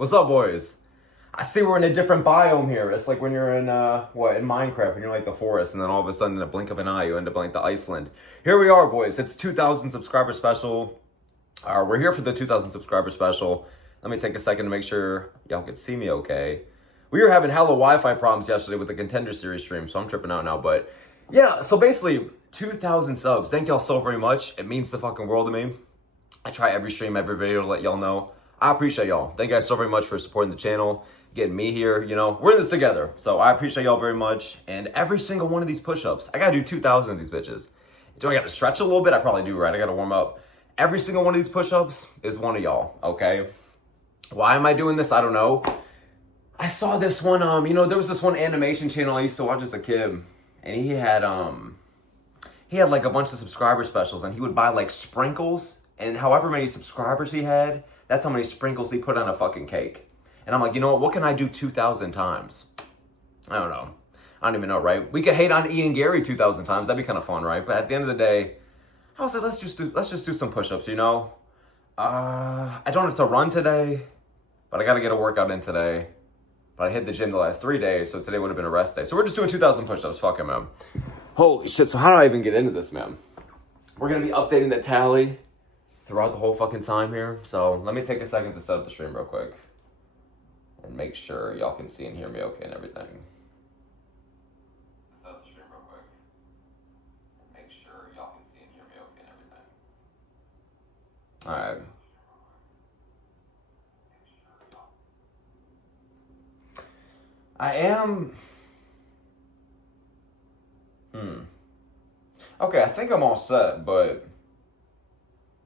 What's up, boys? I see we're in a different biome here. It's like when you're in, in Minecraft, when you're like the forest, and then all of a sudden, in a blink of an eye, you end up like the Iceland. Here we are, boys. It's 2,000 subscriber special. We're here for the 2,000 subscriber special. Let me take a second to make sure y'all can see me okay. We were having hella Wi-Fi problems yesterday with the Contender Series stream, so I'm tripping out now, but yeah, so basically, 2,000 subs. Thank y'all so very much. It means the fucking world to me. I try every stream, every video to let y'all know. I appreciate y'all. Thank you guys so very much for supporting the channel, getting me here, you know. We're in this together, so I appreciate y'all very much. And every single one of these push-ups, I gotta do 2,000 of these bitches. Do I gotta stretch a little bit? I probably do, right? I gotta warm up. Every single one of these push-ups is one of y'all, okay? Why am I doing this? I don't know. I saw this one, there was this one animation channel I used to watch as a kid, and he had like a bunch of subscriber specials, and he would buy like sprinkles, and however many subscribers he had, that's how many sprinkles he put on a fucking cake. And I'm like, you know what can I do 2,000 times? I don't know. I don't even know, right? We could hate on Ian Gary 2,000 times. That'd be kind of fun, right? But at the end of the day, I was like, let's just do some push-ups, you know? I don't have to run today, but I got to get a workout in today. But I hit the gym the last 3 days, so today would have been a rest day. So we're just doing 2,000 push-ups. Fuck it, man. Holy shit. So how do I even get into this, man? We're going to be updating the tally throughout the whole fucking time here. So let me take a second to set up the stream real quick and make sure y'all can see and hear me okay and everything. Set up the stream real quick and make sure y'all can see and hear me okay and everything. All right. I am... Okay, I think I'm all set, but...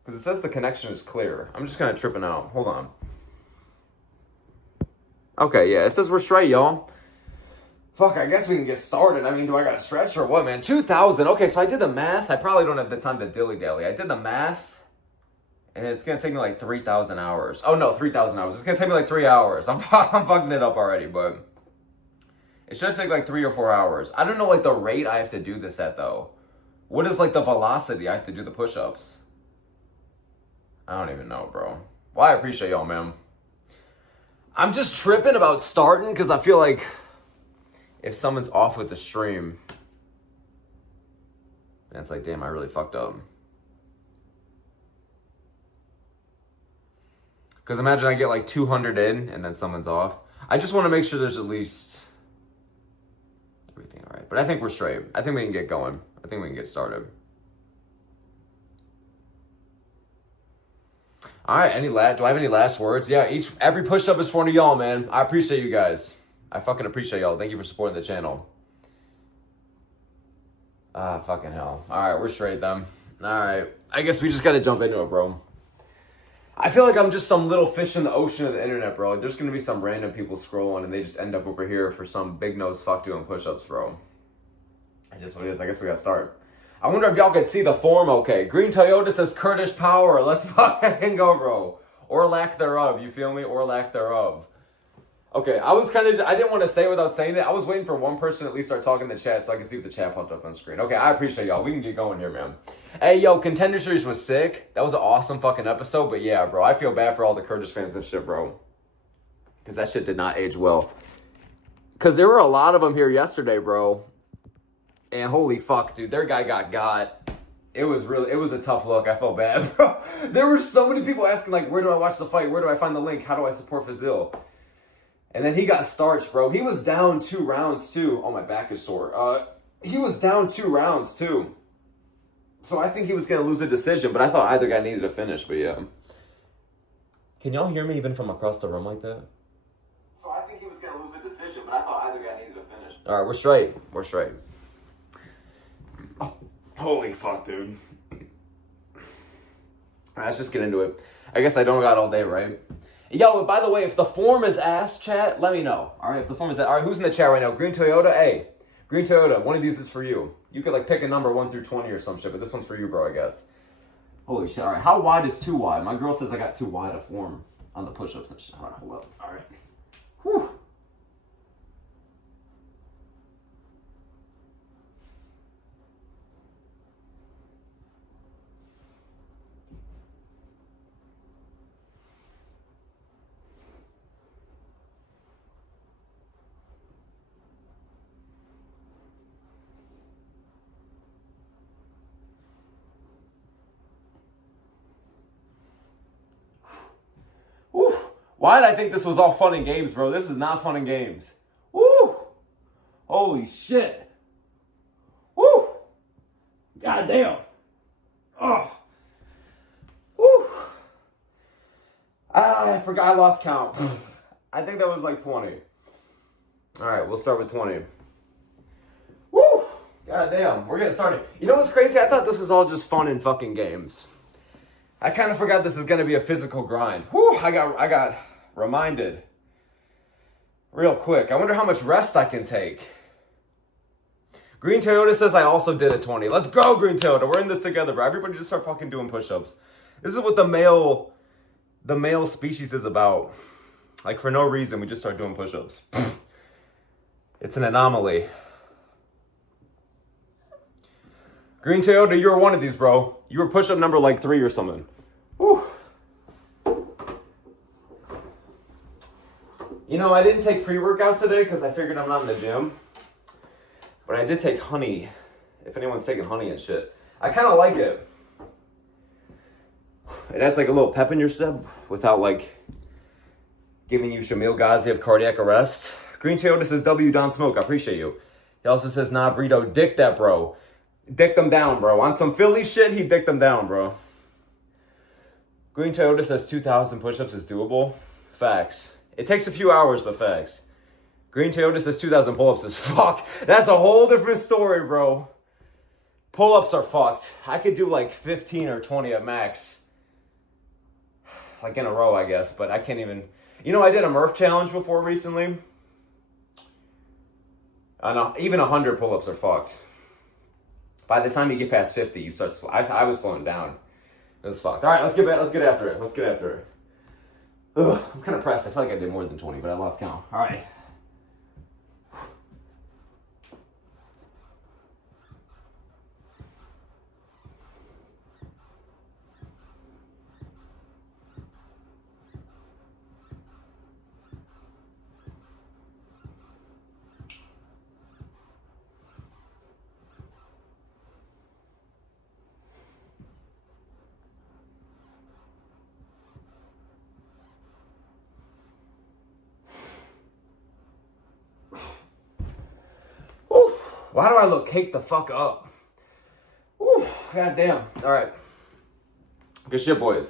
Because it says the connection is clear. I'm just kind of tripping out. Hold on. Okay, yeah, it says we're straight, y'all. Fuck, I guess we can get started. I mean, do I got to stretch or what, man? 2,000. Okay, so I did the math. I probably don't have the time to dilly-dally. I did the math, and it's going to take me like 3,000 hours. Oh, no, 3,000 hours. It's going to take me like 3 hours. I'm fucking it up already, but... It should take like 3 or 4 hours. I don't know like the rate I have to do this at though. What is like the velocity I have to do the push-ups? I don't even know, bro. Well, I appreciate y'all, man. I'm just tripping about starting because I feel like if someone's off with the stream, then it's like, damn, I really fucked up. Because imagine I get like 200 in and then someone's off. I just want to make sure there's at least... everything all right. But I think we're straight. I think we can get going. I think we can get started. All right, do I have any last words? Yeah, every push-up is for one of y'all, man. I appreciate you guys. I fucking appreciate y'all. Thank you for supporting the channel. Fucking hell. All right, we're straight then. All right. I guess we just got to jump into it, bro. I feel like I'm just some little fish in the ocean of the internet, bro. There's going to be some random people scrolling, and they just end up over here for some big-nose fuck doing push-ups, bro. It is what it is. I guess we got to start. I wonder if y'all can see the form okay. Green Toyota says Kurdish power. Let's fucking go, bro. Or lack thereof. You feel me? Or lack thereof. Okay, I didn't want to say it without saying it. I was waiting for one person to at least start talking in the chat so I can see if the chat popped up on screen. Okay, I appreciate y'all. We can get going here, man. Hey, yo, Contender Series was sick. That was an awesome fucking episode. But yeah, bro, I feel bad for all the Kurdish fans and shit, bro. Because that shit did not age well. Because there were a lot of them here yesterday, bro. And holy fuck, dude, their guy got. It was a tough look. I felt bad, bro. There were so many people asking, like, where do I watch the fight? Where do I find the link? How do I support Fazil? And then he got starched, bro. He was down 2 rounds, too. Oh, my back is sore. He was down 2 rounds, too. So I think he was going to lose a decision, but I thought either guy needed to finish, but yeah. Can y'all hear me even from across the room like that? So I think he was going to lose a decision, but I thought either guy needed to finish. All right, we're straight. We're straight. Oh, holy fuck, dude. All right, let's just get into it. I guess I don't got all day, right? Yo, by the way, if the form is ass, chat, let me know. All right, if the form is ass. All right, who's in the chat right now? Green Toyota? Hey, Green Toyota, one of these is for you. You could, like, pick a number 1 through 20 or some shit, but this one's for you, bro, I guess. Holy shit. All right, how wide is too wide? My girl says I got too wide a form on the push-ups. All right, hold up. All right. Whew. Why did I think this was all fun and games, bro? This is not fun and games. Woo! Holy shit. Woo! God damn. Oh. Woo! I forgot, I lost count. I think that was like 20. All right, we'll start with 20. Woo! God damn, we're getting started. You know what's crazy? I thought this was all just fun and fucking games. I kind of forgot this is going to be a physical grind. Whew, I got reminded real quick. I wonder how much rest I can take. Green Toyota says I also did a 20. Let's go, Green Toyota. We're in this together, bro. Everybody just start fucking doing push-ups. This is what the male species is about. Like, for no reason, we just start doing push-ups. It's an anomaly. Green Toyota, you were one of these, bro. You were push-up number like 3 or something. Whew. You know, I didn't take pre-workout today because I figured I'm not in the gym. But I did take honey. If anyone's taking honey and shit. I kind of like it. It adds like a little pep in your step without like giving you Shamil Ghazi cardiac arrest. Green Toyota says, W Don Smoke, I appreciate you. He also says, nah, Burrito, dick that, bro. Dick them down, bro. On some Philly shit, he dicked them down, bro. Green Toyota says 2,000 push-ups is doable. Facts. It takes a few hours, but facts. Green Toyota says 2,000 pull-ups is fuck. That's a whole different story, bro. Pull-ups are fucked. I could do like 15 or 20 at max. Like in a row, I guess. But I can't even... You know, I did a Murph challenge before recently. I know, even 100 pull-ups are fucked. By the time you get past 50, you start... I was slowing down. It was fucked. All right, let's get after it. Let's get after it. Ugh, I'm kind of pressed. I feel like I did more than 20, but I lost count. All right. Why do I look caked the fuck up? Whew, God damn. All right. Good shit, boys.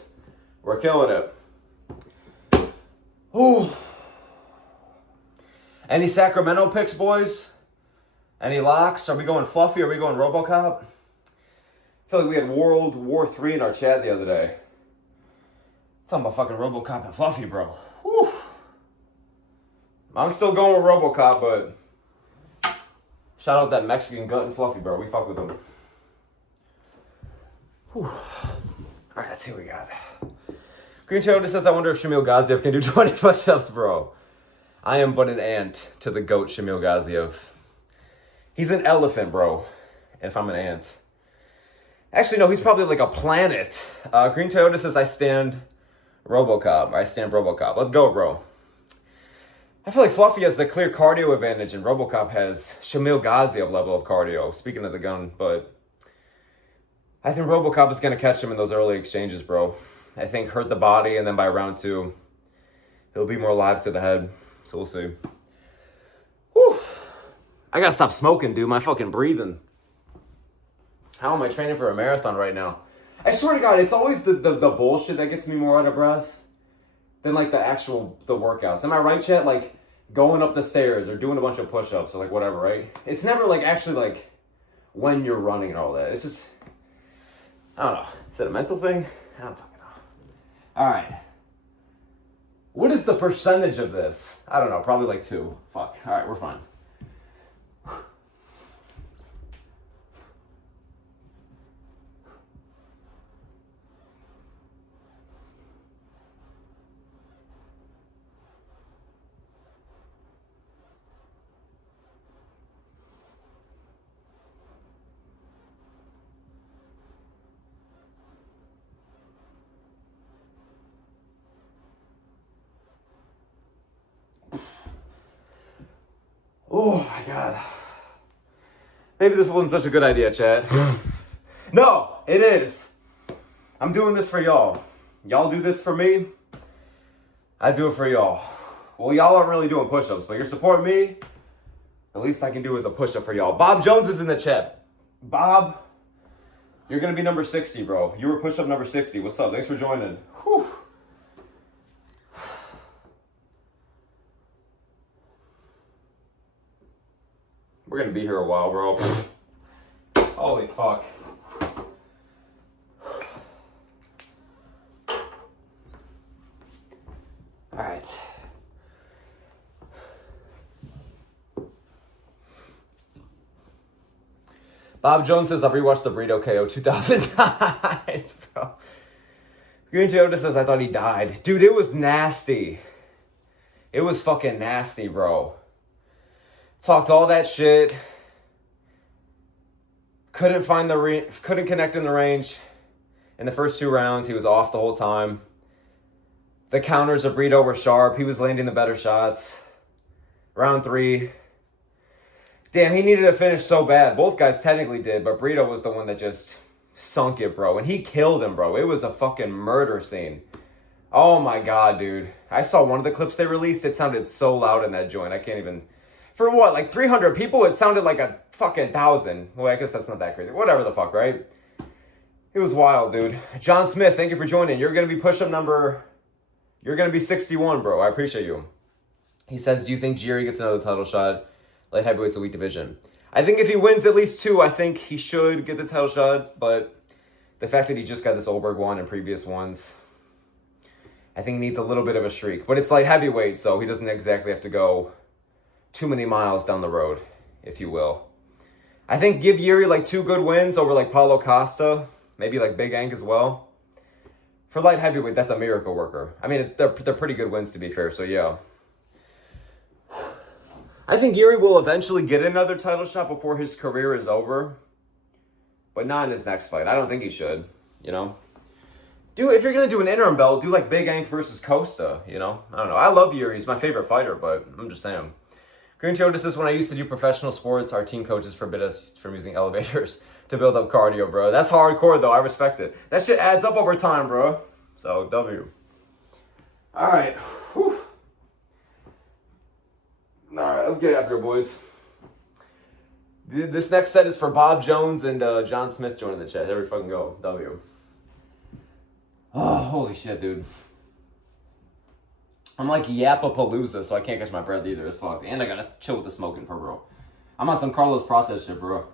We're killing it. Ooh. Any Sacramento picks, boys? Any locks? Are we going Fluffy? Are we going RoboCop? I feel like we had World War III in our chat the other day. Talking about fucking RoboCop and Fluffy, bro. Whew. I'm still going with RoboCop, but... Shout out that Mexican Gut and Fluffy, bro. We fuck with them. Whew. All right, let's see what we got. Green Toyota says, I wonder if Shamil Gaziev can do 20 push-ups, bro. I am but an ant to the GOAT, Shamil Gaziev. He's an elephant, bro. If I'm an ant. Actually, no, he's probably like a planet. Green Toyota says, I stand RoboCop. I stand RoboCop. Let's go, bro. I feel like Fluffy has the clear cardio advantage and RoboCop has Shamil Gaziev level of cardio, speaking of the gun, but I think RoboCop is going to catch him in those early exchanges, bro. I think hurt the body, and then by round 2, he'll be more alive to the head, so we'll see. Whew. I got to stop smoking, dude. My fucking breathing. How am I training for a marathon right now? I swear to God, it's always the bullshit that gets me more out of breath than like the workouts. Am I right, chat? Like going up the stairs or doing a bunch of push-ups or like whatever, right? It's never like actually like when you're running and all that. It's just, I don't know. Is it a mental thing? I don't fucking know. All right. What is the percentage of this? I don't know. Probably like 2. Fuck. All right, we're fine. Oh my God. Maybe this wasn't such a good idea, chat. No, it is. I'm doing this for y'all. Y'all do this for me. I do it for y'all. Well, y'all aren't really doing push-ups, but you're supporting me. The least I can do is a push-up for y'all. Bob Jones is in the chat. Bob, you're going to be number 60, bro. You were push-up number 60. What's up? Thanks for joining. Whew. We're going to be here a while, bro. Holy fuck. All right. Bob Jones says, I've rewatched the Burrito KO 2,000 times, bro. Green Toyota says, I thought he died. Dude, it was nasty. It was fucking nasty, bro. Talked all that shit. Couldn't connect in the range. In the first 2 rounds, he was off the whole time. The counters of Brito were sharp. He was landing the better shots. Round 3. Damn, he needed to finish so bad. Both guys technically did, but Brito was the one that just sunk it, bro. And he killed him, bro. It was a fucking murder scene. Oh my god, dude. I saw one of the clips they released. It sounded so loud in that joint. I can't even... For what, like 300 people? It sounded like a fucking 1,000. Well, I guess that's not that crazy. Whatever the fuck, right? It was wild, dude. John Smith, thank you for joining. You're going to be push-up number... You're going to be 61, bro. I appreciate you. He says, do you think G.O.A.T gets another title shot? Light heavyweight's a weak division. I think if he wins at least 2, I think he should get the title shot. But the fact that he just got this Oberg one and previous ones, I think he needs a little bit of a streak. But it's light heavyweight, so he doesn't exactly have to go too many miles down the road, if you will. I think give Yuri like 2 good wins over like Paulo Costa, maybe like Big Ank as well. For light heavyweight, that's a miracle worker. I mean, they're pretty good wins to be fair, so yeah. I think Yuri will eventually get another title shot before his career is over. But not in his next fight. I don't think he should, you know. If you're going to do an interim belt, do like Big Ank versus Costa, you know. I don't know. I love Yuri. He's my favorite fighter, but I'm just saying. Green Toyota says, when I used to do professional sports, our team coaches forbid us from using elevators to build up cardio, bro. That's hardcore, though. I respect it. That shit adds up over time, bro. So, W. All right. Whew. All right, let's get after it, boys. This next set is for Bob Jones and John Smith joining the chat. There we fucking go. W. Oh, holy shit, dude. I'm like Yapapalooza, so I can't catch my breath either. It's fucked. And I gotta chill with the smoking for bro. I'm on some Carlos Prates shit, bro.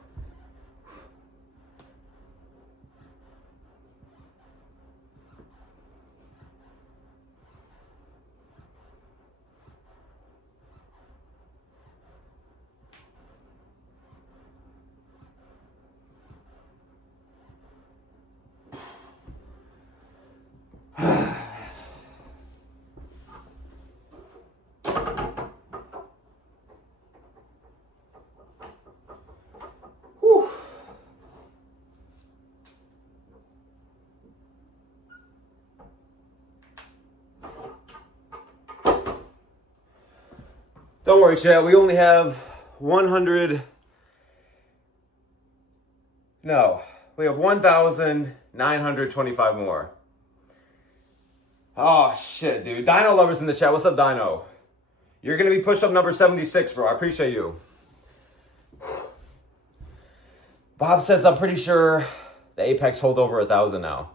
Don't worry, chat. We only have 100... No. We have 1,925 more. Oh, shit, dude. Dino Lover's in the chat. What's up, Dino? You're going to be push-up number 76, bro. I appreciate you. Bob says, I'm pretty sure the Apex hold over 1,000 now.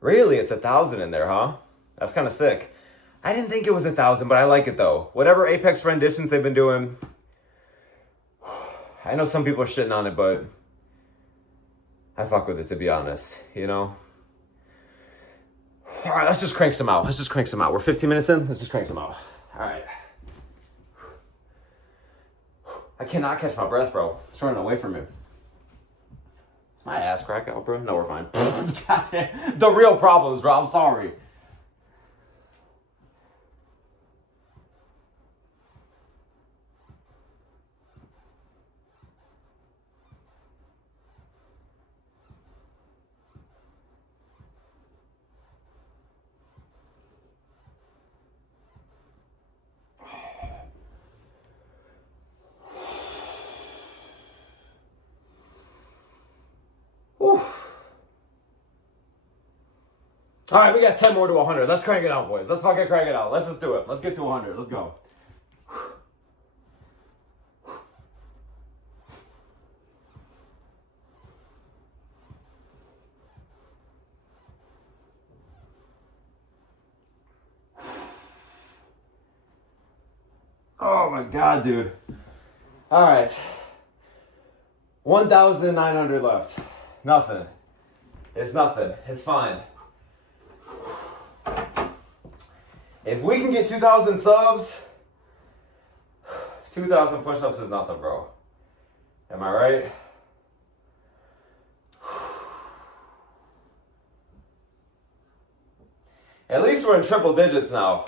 Really? It's 1,000 in there, huh? That's kind of sick. I didn't think it was 1,000, but I like it, though. Whatever Apex renditions they've been doing, I know some people are shitting on it, but I fuck with it, to be honest, you know? All right, let's just crank some out. We're 15 minutes in. Let's just crank some out. All right. I cannot catch my breath, bro. It's running away from me. Is my ass crack out, bro? No, we're fine. Goddamn. The real problems, bro. I'm sorry. All right, we got 10 more to 100. Let's crank it out, boys. Let's fucking crank it out. Let's just do it. Let's get to 100. Let's go. Oh my God, dude. All right. 1,900 left. Nothing. It's nothing. It's fine. If we can get 2,000 subs, 2,000 push-ups is nothing, bro. Am I right? At least we're in triple digits now.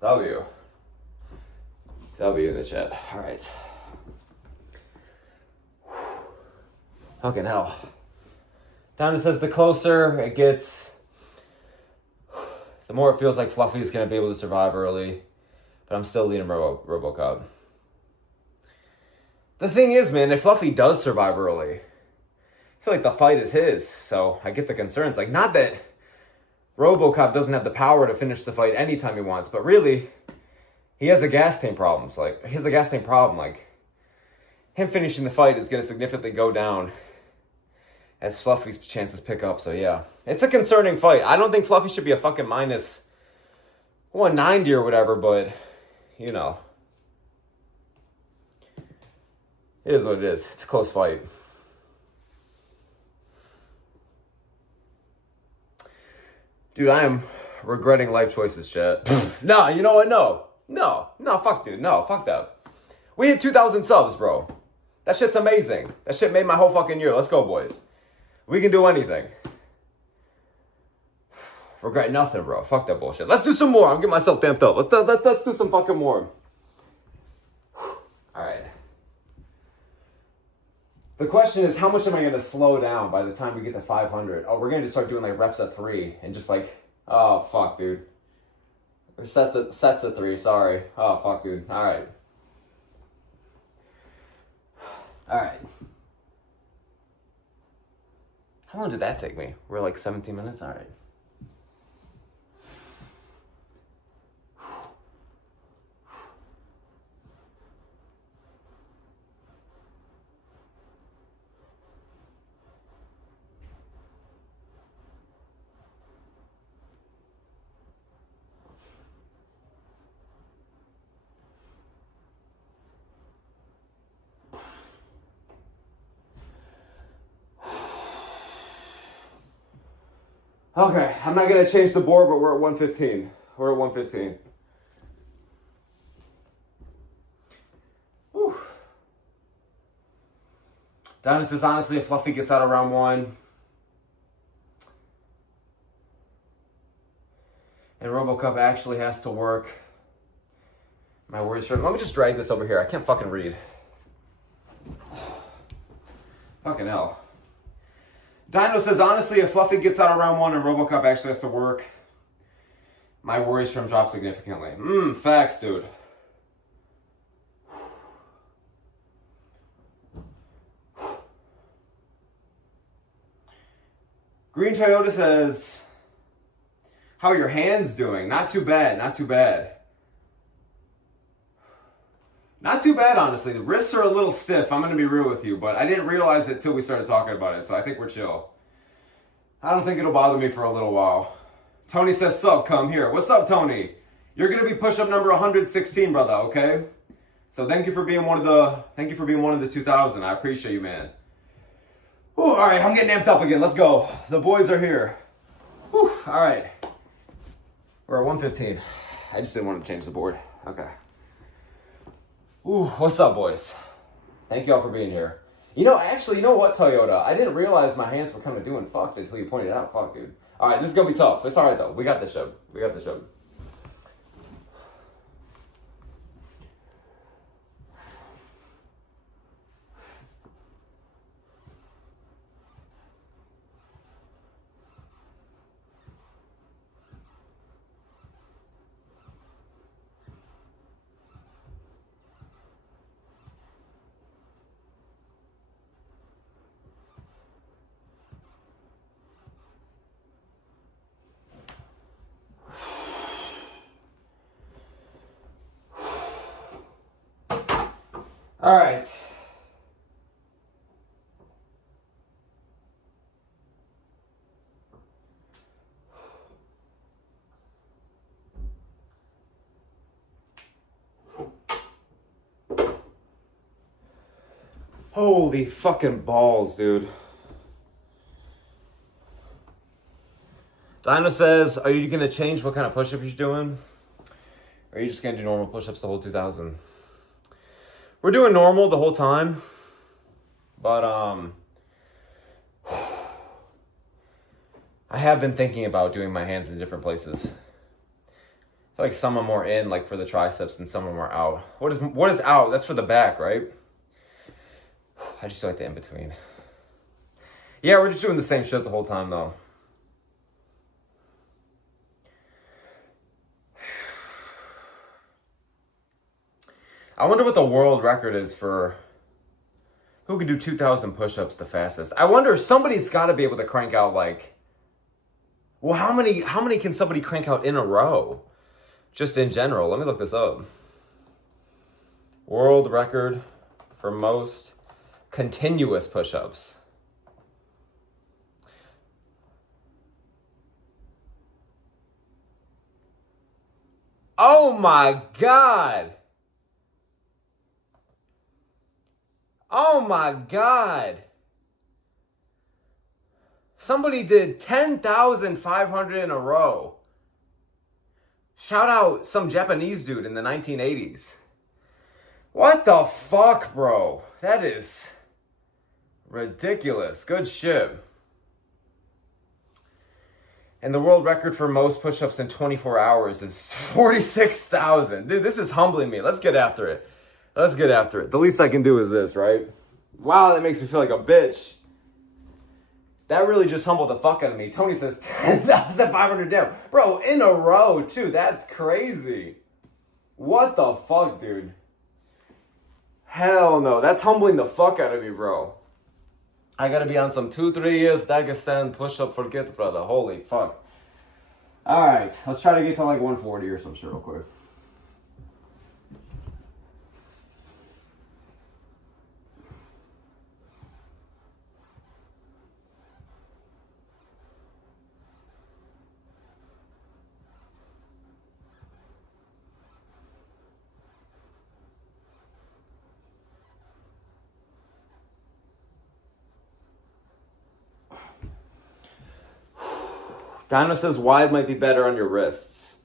W. W in the chat. All right. Fucking hell. Donna says the closer it gets, the more it feels like Fluffy's going to be able to survive early. But I'm still leaning RoboCop. The thing is, man, if Fluffy does survive early, I feel like the fight is his. So I get the concerns. Like, not that RoboCop doesn't have the power to finish the fight anytime he wants, but really, he has a gas tank problem. Like, him finishing the fight is going to significantly go down as Fluffy's chances pick up. So yeah, it's a concerning fight. I don't think Fluffy should be a fucking minus 190 or whatever, but you know, it is what it is. It's a close fight. Dude, I am regretting life choices, chat. No, you know what? No, fuck, dude. No, fuck that. We hit 2,000 subs, bro. That shit's amazing. That shit made my whole fucking year. Let's go, boys. We can do anything. Regret nothing, bro. Fuck that bullshit. Let's do some more. I'm getting myself damped up. Let's do some fucking more. All right. The question is, how much am I going to slow down by the time we get to 500? Oh, we're going to start doing like reps at 3 and just like, oh, fuck, dude. Or sets at 3, sorry. Oh, fuck, dude. All right. All right. How long did that take me? We're like 17 minutes? All right. Okay, I'm not going to change the board, but we're at 115. We're at 115. Whew. Donna says, honestly, if Fluffy gets out of round 1 and RoboCop actually has to work, my words for... Let me just drag this over here. I can't fucking read. Fucking hell. Dino says, honestly, if Fluffy gets out of round 1 and RoboCop actually has to work, my worries for him drop significantly. Facts, dude. Green Toyota says, how are your hands doing? Not too bad, not too bad. Not too bad, honestly. The wrists are a little stiff, I'm going to be real with you, but I didn't realize it till we started talking about it, so I think we're chill. I don't think it'll bother me for a little while. Tony says, sup, come here. What's up, Tony? You're going to be push-up number 116, brother, okay? So thank you for being one of the 2,000. I appreciate you, man. Ooh, all right, I'm getting amped up again. Let's go. The boys are here. Whew, all right. We're at 115. I just didn't want to change the board. Okay. Ooh, what's up, boys? Thank you all for being here. You know, actually, you know what, Toyota? I didn't realize my hands were kind of doing fucked until you pointed it out. Fuck, dude. All right, this is going to be tough. It's all right, though. We got this show. We got this show. All right. Holy fucking balls, dude. Dino says, are you going to change what kind of push-up you're doing? Or are you just going to do normal push-ups the whole 2,000? We're doing normal the whole time. But, I have been thinking about doing my hands in different places. I feel like some are more in, like for the triceps, and some are more out. What is out? That's for the back, right? I just like the in-between. Yeah, we're just doing the same shit the whole time, though. I wonder what the world record is for who can do 2,000 push-ups the fastest. I wonder if somebody's got to be able to crank out like, well, how many can somebody crank out in a row? Just in general. Let me look this up. World record for most continuous push-ups. Oh my God. Oh my God. Somebody did 10,500 in a row. Shout out some Japanese dude in the 1980s. What the fuck, bro? That is ridiculous. Good shit. And the world record for most push-ups in 24 hours is 46,000. Dude, this is humbling me. Let's get after it. Let's get after it. The least I can do is this, right? Wow, that makes me feel like a bitch. That really just humbled the fuck out of me. Tony says 10,500 down. Bro, in a row, too. That's crazy. What the fuck, dude? Hell no. That's humbling the fuck out of me, bro. I gotta be on some 2-3 years Dagestan push-up forget, brother. Holy fuck. Alright, let's try to get to like 140 or some shit real quick. Dino says wide might be better on your wrists.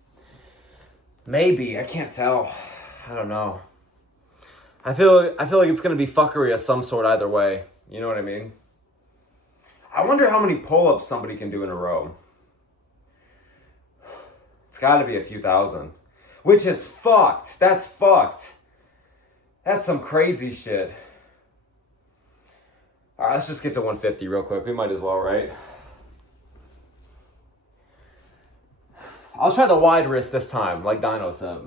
Maybe. I can't tell. I don't know. I feel like it's going to be fuckery of some sort either way. You know what I mean? I wonder how many pull-ups somebody can do in a row. It's got to be a few thousand. Which is fucked. That's fucked. That's some crazy shit. All right, let's just get to 150 real quick. We might as well, right? I'll try the wide wrist this time, like Dino said.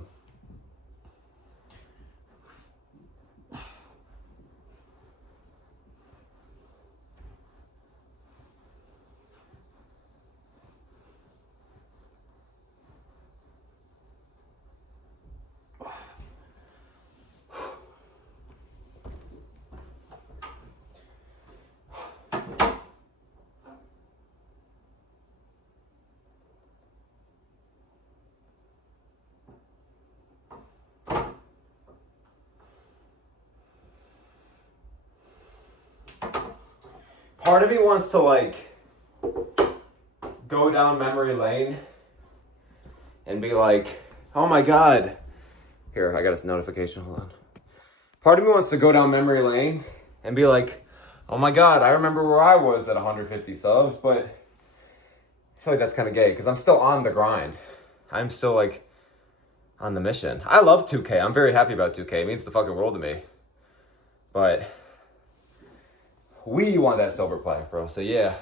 Part of me wants to like go down memory lane and be like, oh my God. Here, I got a notification, hold on. Part of me wants to go down memory lane and be like, oh my God, I remember where I was at 150 subs, but I feel like that's kind of gay because I'm still on the grind. I'm still like on the mission. I love 2K. I'm very happy about 2K. It means the fucking world to me. But we want that silver plaque, bro. So yeah,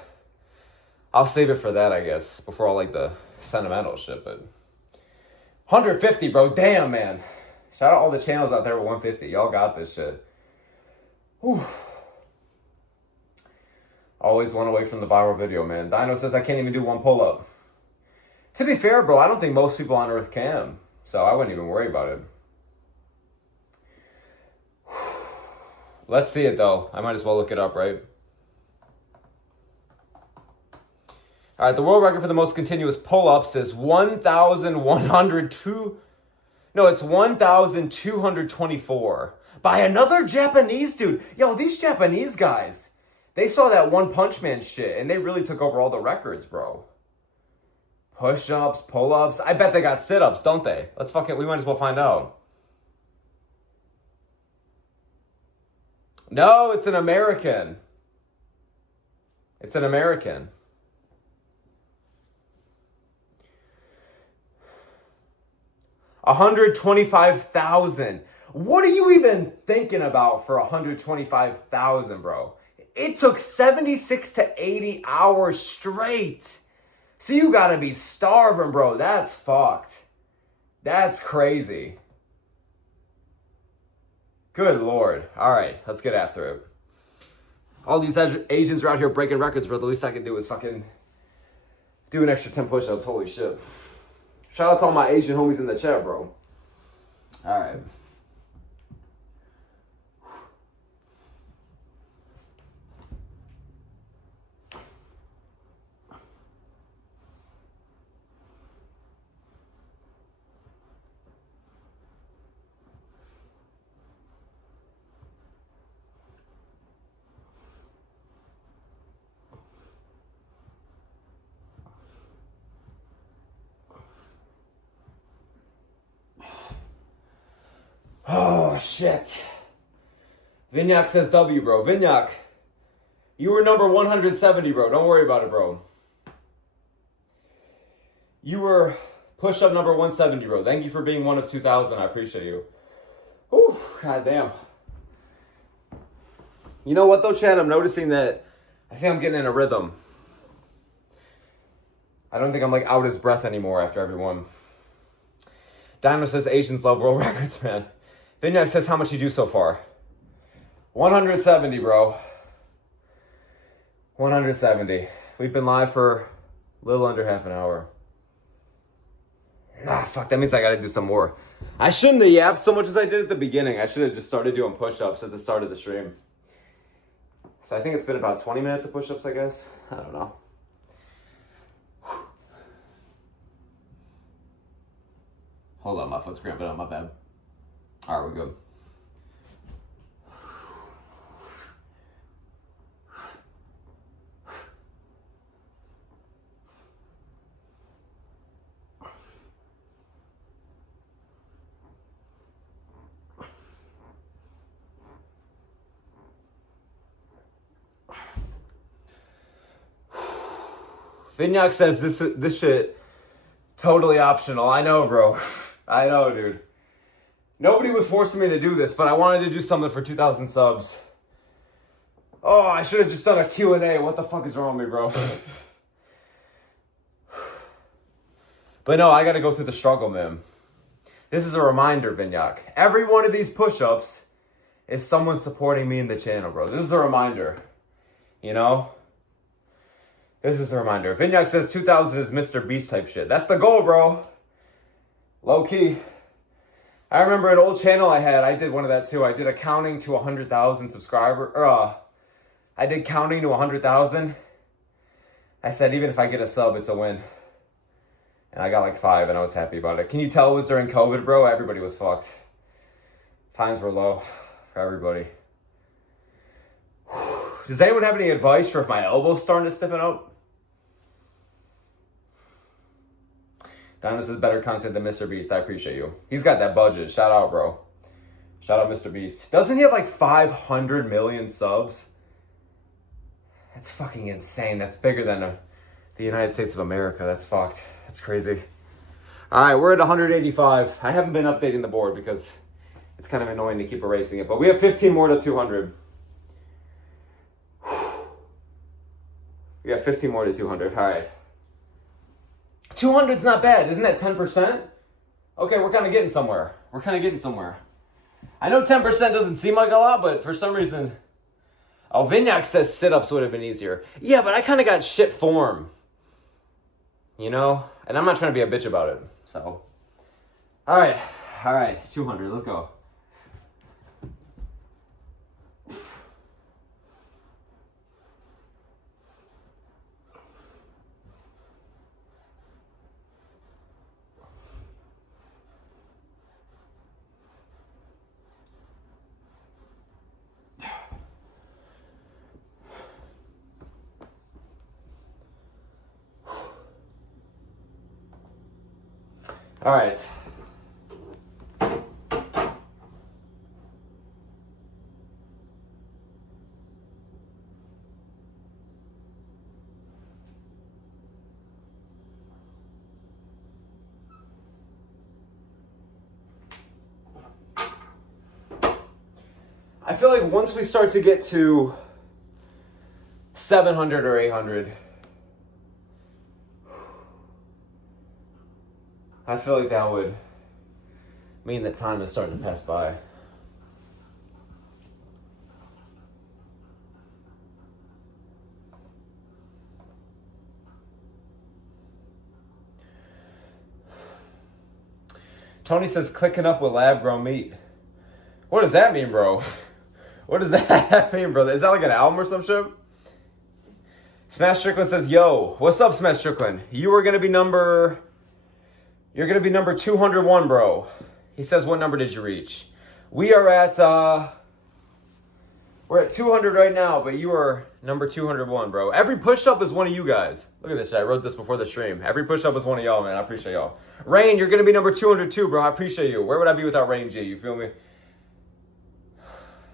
I'll save it for that, I guess, before all like the sentimental shit. But 150, bro. Damn, man. Shout out all the channels out there with 150. Y'all got this shit. Whew. Always one away from the viral video, man. Dino says I can't even do one pull-up. To be fair, bro, I don't think most people on Earth can. So I wouldn't even worry about it. Let's see it, though. I might as well look it up, right? All right, the world record for the most continuous pull-ups is 1,102. No, it's 1,224 by another Japanese dude. Yo, these Japanese guys, they saw that One Punch Man shit, and they really took over all the records, bro. Push-ups, pull-ups. I bet they got sit-ups, don't they? Let's fucking, we might as well find out. No, it's an American. It's an American. $125,000. What are you even thinking about for $125,000, bro? It took 76 to 80 hours straight. So you gotta be starving, bro. That's fucked. That's crazy. Good Lord. All right, let's get after it. All these Asians are out here breaking records, bro. The least I can do is fucking do an extra 10 push-ups. Holy shit. Shout out to all my Asian homies in the chat, bro. All right. Oh, shit. Vinyak says W, bro. Vinyak, you were number 170, bro. Don't worry about it, bro. You were push-up number 170, bro. Thank you for being one of 2,000. I appreciate you. Whew, goddamn. You know what, though, Chad? I'm noticing that I think I'm getting in a rhythm. I don't think I'm, like, out his breath anymore after every one. Dino says Asians love world records, man. Vinyak says how much you do so far. 170, bro. 170. We've been live for a little under half an hour. Ah, fuck, that means I gotta do some more. I shouldn't have yapped so much as I did at the beginning. I should have just started doing push-ups at the start of the stream. So I think it's been about 20 minutes of push-ups, I guess. I don't know. Hold on, my foot's cramping up, my bad. All right, we're good. Vinyak says this shit totally optional. I know, bro. I know, dude. Nobody was forcing me to do this, but I wanted to do something for 2,000 subs. Oh, I should have just done a Q&A. What the fuck is wrong with me, bro? But no, I got to go through the struggle, man. This is a reminder, Vinyak. Every one of these push-ups is someone supporting me in the channel, bro. This is a reminder. You know? This is a reminder. Vinyak says 2,000 is Mr. Beast type shit. That's the goal, bro. Low key. I remember an old channel I had. I did one of that too. I did a counting to 100,000 subscribers. I did counting to 100,000. I said, even if I get a sub, it's a win. And I got like 5 and I was happy about it. Can you tell it was during COVID, bro? Everybody was fucked. Times were low for everybody. Does anyone have any advice for if my elbow's starting to stiffen up? Diamond says better content than Mr. Beast. I appreciate you. He's got that budget. Shout out, bro. Shout out, Mr. Beast. Doesn't he have like 500 million subs? That's fucking insane. That's bigger than the United States of America. That's fucked. That's crazy. All right, we're at 185. I haven't been updating the board because it's kind of annoying to keep erasing it. But we have 15 more to 200. We got 15 more to 200. All right. 200's not bad. Isn't that 10%? Okay, we're kind of getting somewhere. We're kind of getting somewhere. I know 10% doesn't seem like a lot, but for some reason... Oh, Vinyak says sit-ups would have been easier. Yeah, but I kind of got shit form. You know? And I'm not trying to be a bitch about it. So. All right. 200. Let's go. All right. I feel like once we start to get to 700 or 800, I feel like that would mean that time is starting to pass by. Tony says clicking up with lab-grown meat. What does that mean, bro? What does that mean, brother? Is that like an album or some shit? Smash Strickland says, yo, what's up, Smash Strickland? You're going to be number 201, bro. He says, what number did you reach? We're at 200 right now, but you are number 201, bro. Every push-up is one of you guys. Look at this shit. I wrote this before the stream. Every push-up is one of y'all, man. I appreciate y'all. Rain, you're going to be number 202, bro. I appreciate you. Where would I be without Rain G? You feel me?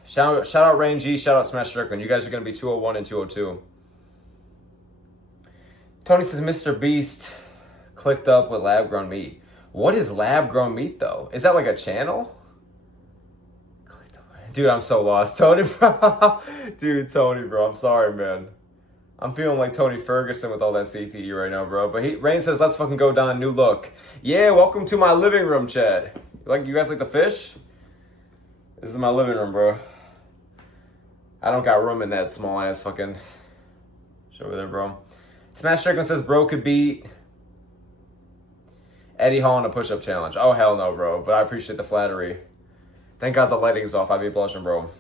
Shout out Rain G. Shout out Smash Strickland. You guys are going to be 201 and 202. Tony says, Mr. Beast clicked up with lab-grown meat. What is lab-grown meat, though? Is that like a channel? Dude, I'm so lost. Tony, bro. Dude, Tony, bro. I'm sorry, man. I'm feeling like Tony Ferguson with all that CTE right now, bro. But Rain says, let's fucking go down. New look. Yeah, welcome to my living room, Chad. You guys like the fish? This is my living room, bro. I don't got room in that small ass fucking shit over there, bro. Smash Strickland says, bro could beat Eddie Hall in a push-up challenge. Oh, hell no, bro. But I appreciate the flattery. Thank God the lighting's off. I'd be blushing, bro.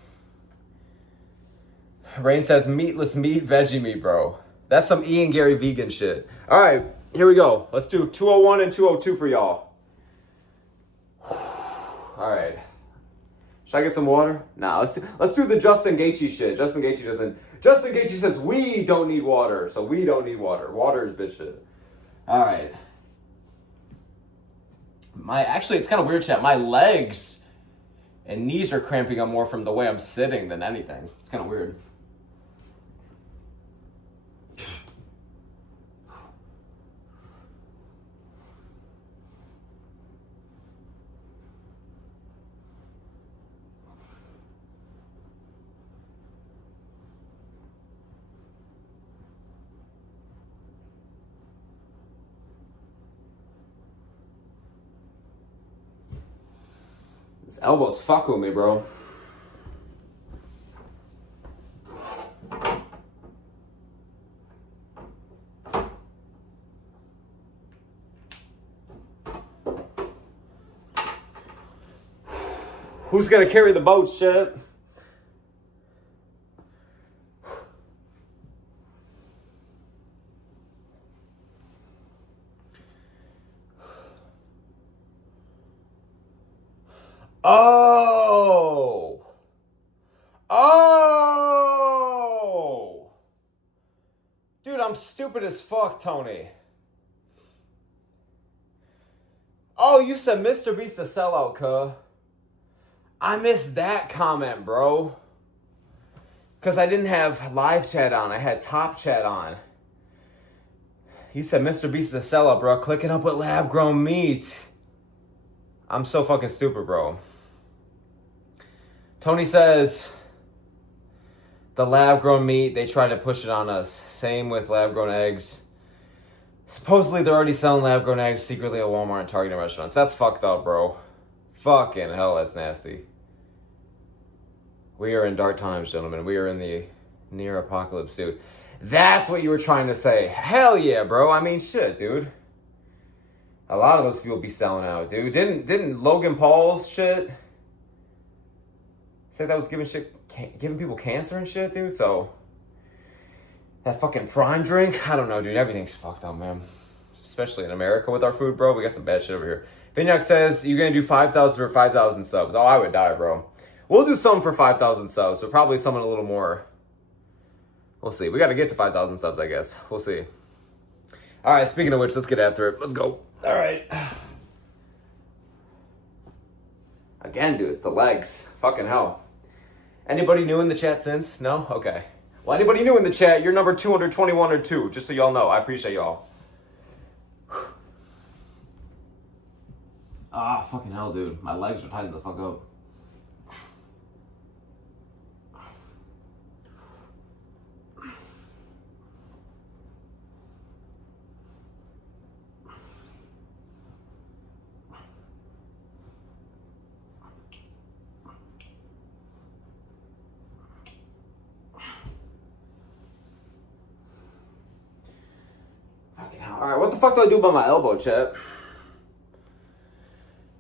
Rain says, meatless meat, veggie meat, bro. That's some Ian Gary vegan shit. All right, here we go. Let's do 201 and 202 for y'all. All right. Should I get some water? Nah, let's do the Justin Gaethje shit. Justin Gaethje says we don't need water, so we don't need water. Water is bitch shit. All right. Actually, it's kind of weird, chat. My legs and knees are cramping up more from the way I'm sitting than anything. It's kind of weird. This elbow's fucking with me, bro. Who's gonna carry the boat, shit? Oh! Dude, I'm stupid as fuck, Tony. Oh, you said Mr. Beast's a sellout, cuh. I missed that comment, bro. Because I didn't have live chat on. I had top chat on. You said Mr. Beast is a sellout, bro. Clicking up with lab-grown meat. I'm so fucking stupid, bro. Tony says, the lab-grown meat, they try to push it on us. Same with lab-grown eggs. Supposedly, they're already selling lab-grown eggs secretly at Walmart and Target and restaurants. That's fucked up, bro. Fucking hell, that's nasty. We are in dark times, gentlemen. We are in the near apocalypse, dude. That's what you were trying to say. Hell yeah, bro. I mean, shit, dude. A lot of those people be selling out, dude. Didn't Logan Paul's shit say that was giving people cancer and shit, dude? So that fucking Prime drink, I don't know, dude. Everything's fucked up, man. Especially in America with our food, bro. We got some bad shit over here. Vinyak says, you're going to do 5,000 for 5,000 subs. Oh, I would die, bro. We'll do some for 5,000 subs, but probably someone a little more. We'll see. We got to get to 5,000 subs, I guess. We'll see. All right, speaking of which, let's get after it. Let's go. All right. Again, dude, it's the legs. Fucking hell. Anybody new in the chat since? No? Okay. Well, anybody new in the chat, you're number 221 or 2, just so y'all know. I appreciate y'all. Ah, fucking hell, dude. My legs are tightened the fuck up. All right, what the fuck do I do about my elbow, chat?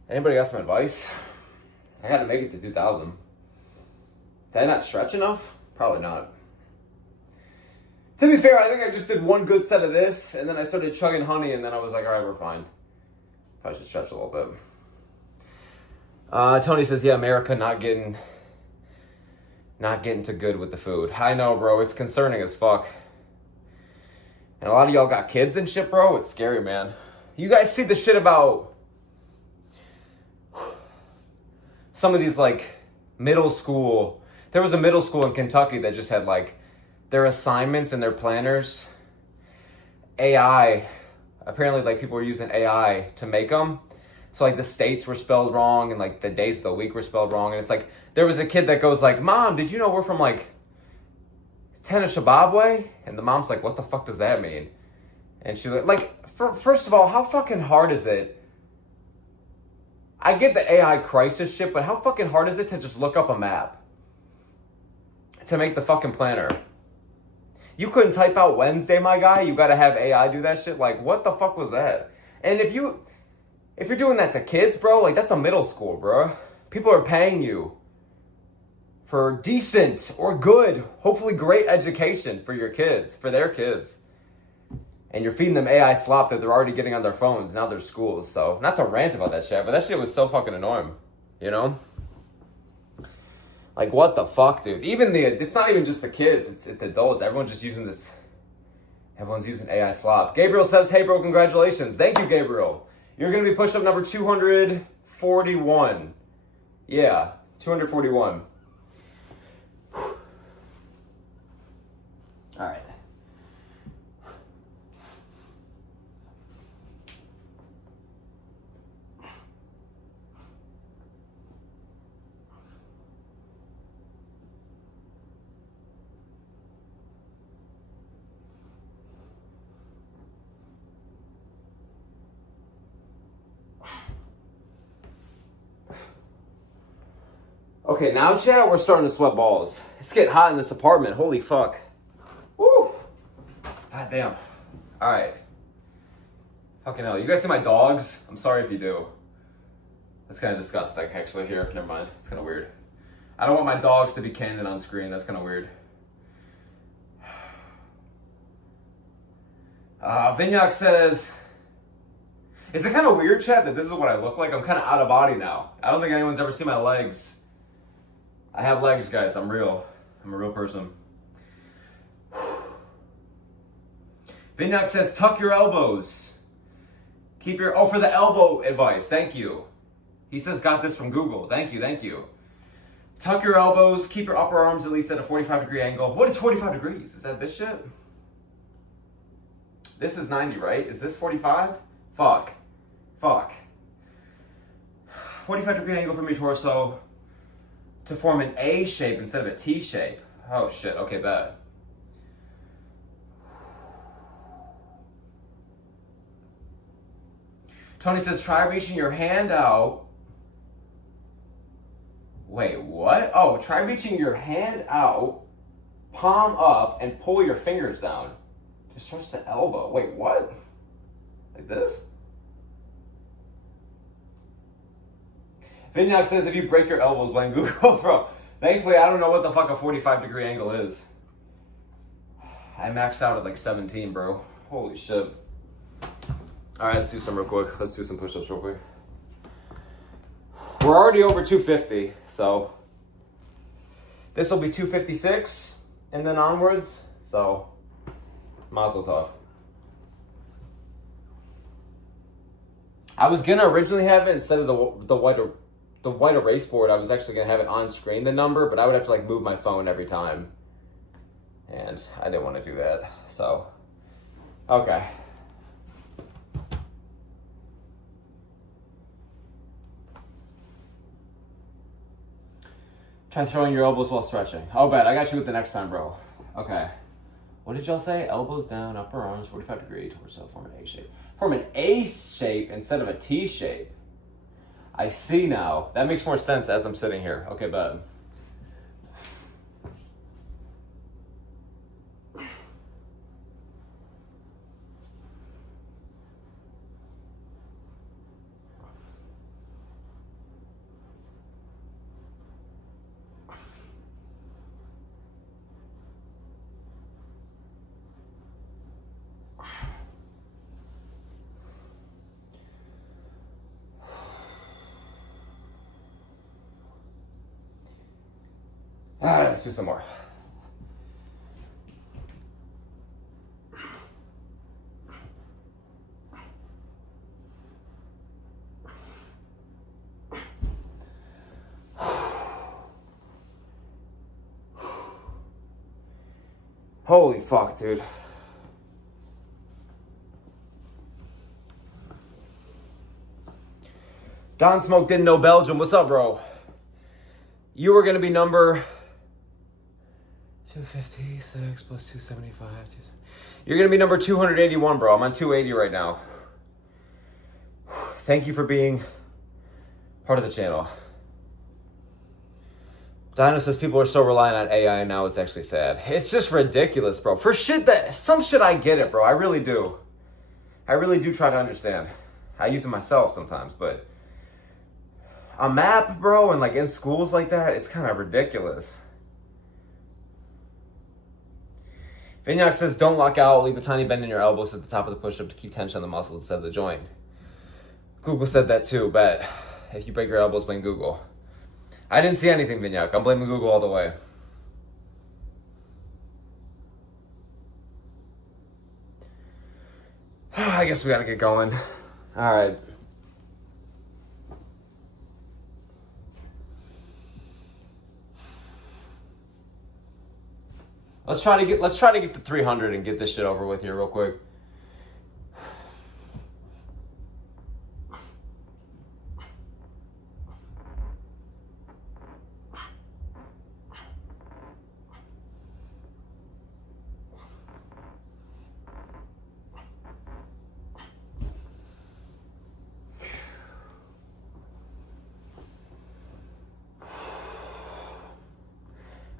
Anybody got some advice? I gotta make it to 2,000. Did I not stretch enough? Probably not. To be fair, I think I just did one good set of this, and then I started chugging honey, and then I was like, all right, we're fine. Probably should stretch a little bit. Tony says, yeah, America not getting too good with the food. I know, bro. It's concerning as fuck. And a lot of y'all got kids and shit, bro. It's scary, man. You guys see the shit about some of these, like, middle school. There was a middle school in Kentucky that just had, like, their assignments and their planners. AI. Apparently, like, people were using AI to make them. So, like, the states were spelled wrong and, like, the days of the week were spelled wrong. And it's like, there was a kid that goes, like, Mom, did you know we're from, like, Zimbabwe? And the mom's like, what the fuck does that mean? And she's like, first of all, how fucking hard is it? I get the AI crisis shit, but how fucking hard is it to just look up a map? To make the fucking planner? You couldn't type out Wednesday, my guy? You gotta have AI do that shit? Like, what the fuck was that? And if you're doing that to kids, bro, like, that's a middle school, bro. People are paying you for decent or good, hopefully great education for your kids, for their kids. And you're feeding them AI slop that they're already getting on their phones, now their schools. So, not to rant about that shit, but that shit was so fucking annoying, you know? Like, what the fuck, dude? It's not even just the kids, it's adults. Everyone's using AI slop. Gabriel says, hey bro, congratulations. Thank you, Gabriel. You're gonna be push-up number 241. Yeah, 241. All right. Okay, now chat, we're starting to sweat balls. It's getting hot in this apartment. Holy fuck. Woo. God damn. All right. Fucking hell. You guys see my dogs? I'm sorry if you do. That's kind of disgusting, actually. Here, never mind. It's kind of weird. I don't want my dogs to be candid on screen. That's kind of weird. Vignac says, is it kind of weird, chat, that this is what I look like? I'm kind of out of body now. I don't think anyone's ever seen my legs. I have legs, guys. I'm real. I'm a real person. Vignac says, tuck your elbows. Keep your, for the elbow advice. Thank you. He says, got this from Google. Thank you, thank you. Tuck your elbows. Keep your upper arms at least at a 45-degree angle. What is 45 degrees? Is that this shit? This is 90, right? Is this 45? Fuck. 45-degree angle from your torso to form an A shape instead of a T shape. Oh shit, okay, bad. Tony says, try reaching your hand out. Wait, what? Oh, try reaching your hand out, palm up, and pull your fingers down. To stretch the elbow. Wait, what? Like this? Vignac says, if you break your elbows, blame Google. Bro, thankfully, I don't know what the fuck a 45-degree angle is. I maxed out at like 17, bro. Holy shit. All right, let's do some real quick. Let's do some push-ups real quick. We're already over 250, so this will be 256 and then onwards. So, mazel tov. I was gonna originally have it instead of the the white erase board, I was actually going to have it on screen, the number, but I would have to like move my phone every time. And I didn't want to do that. So, okay. Try throwing your elbows while stretching. Oh, bad. I got you with the next time, bro. Okay. What did y'all say? Elbows down, upper arms, 45 degree, torso, form an A shape. Form an A shape instead of a T shape. I see now. That makes more sense as I'm sitting here. Okay, bud. Let's do some more. Holy fuck, dude. Don Smoke didn't know Belgium. What's up, bro? You were going to be number 256 plus 275. You're going to be number 281, bro. I'm on 280 right now. Thank you for being part of the channel. Dino says people are so reliant on AI and now it's actually sad. It's just ridiculous, bro. For shit that, some shit I get it, bro. I really do. I really do try to understand. I use it myself sometimes, but a map, bro, and like in schools like that, it's kind of ridiculous. Vignac says, don't lock out, leave a tiny bend in your elbows at the top of the push-up to keep tension on the muscles instead of the joint. Google said that too, but if you break your elbows, blame Google. I didn't see anything, Vignac. I'm blaming Google all the way. I guess we gotta get going. All right. Let's try to get to 300 and get this shit over with here real quick.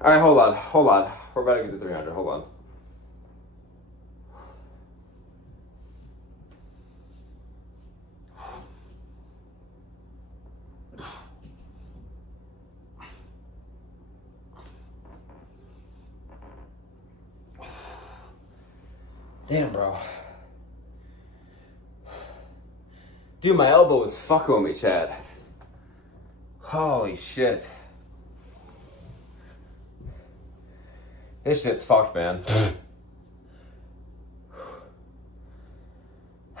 All right, hold on. We're about to get to 300. Hold on. Damn, bro. Dude, my elbow is fucking with me, Chad. Holy shit. This shit's fucked, man.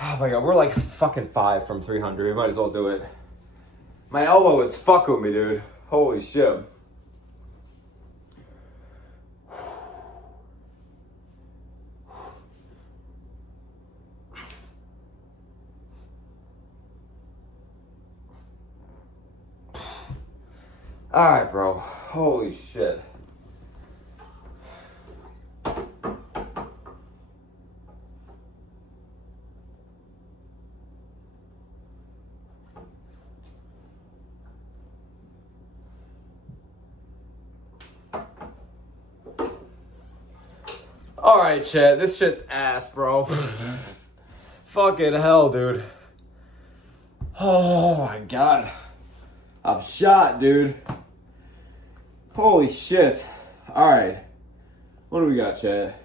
Oh my god, we're like fucking 5 from 300. We might as well do it. My elbow is fucking with me, dude. Holy shit. Alright, bro. Holy shit. Alright, chat. This shit's ass, bro. Fucking hell, dude. Oh my god. I'm shot, dude. Holy shit. Alright. What do we got, chat?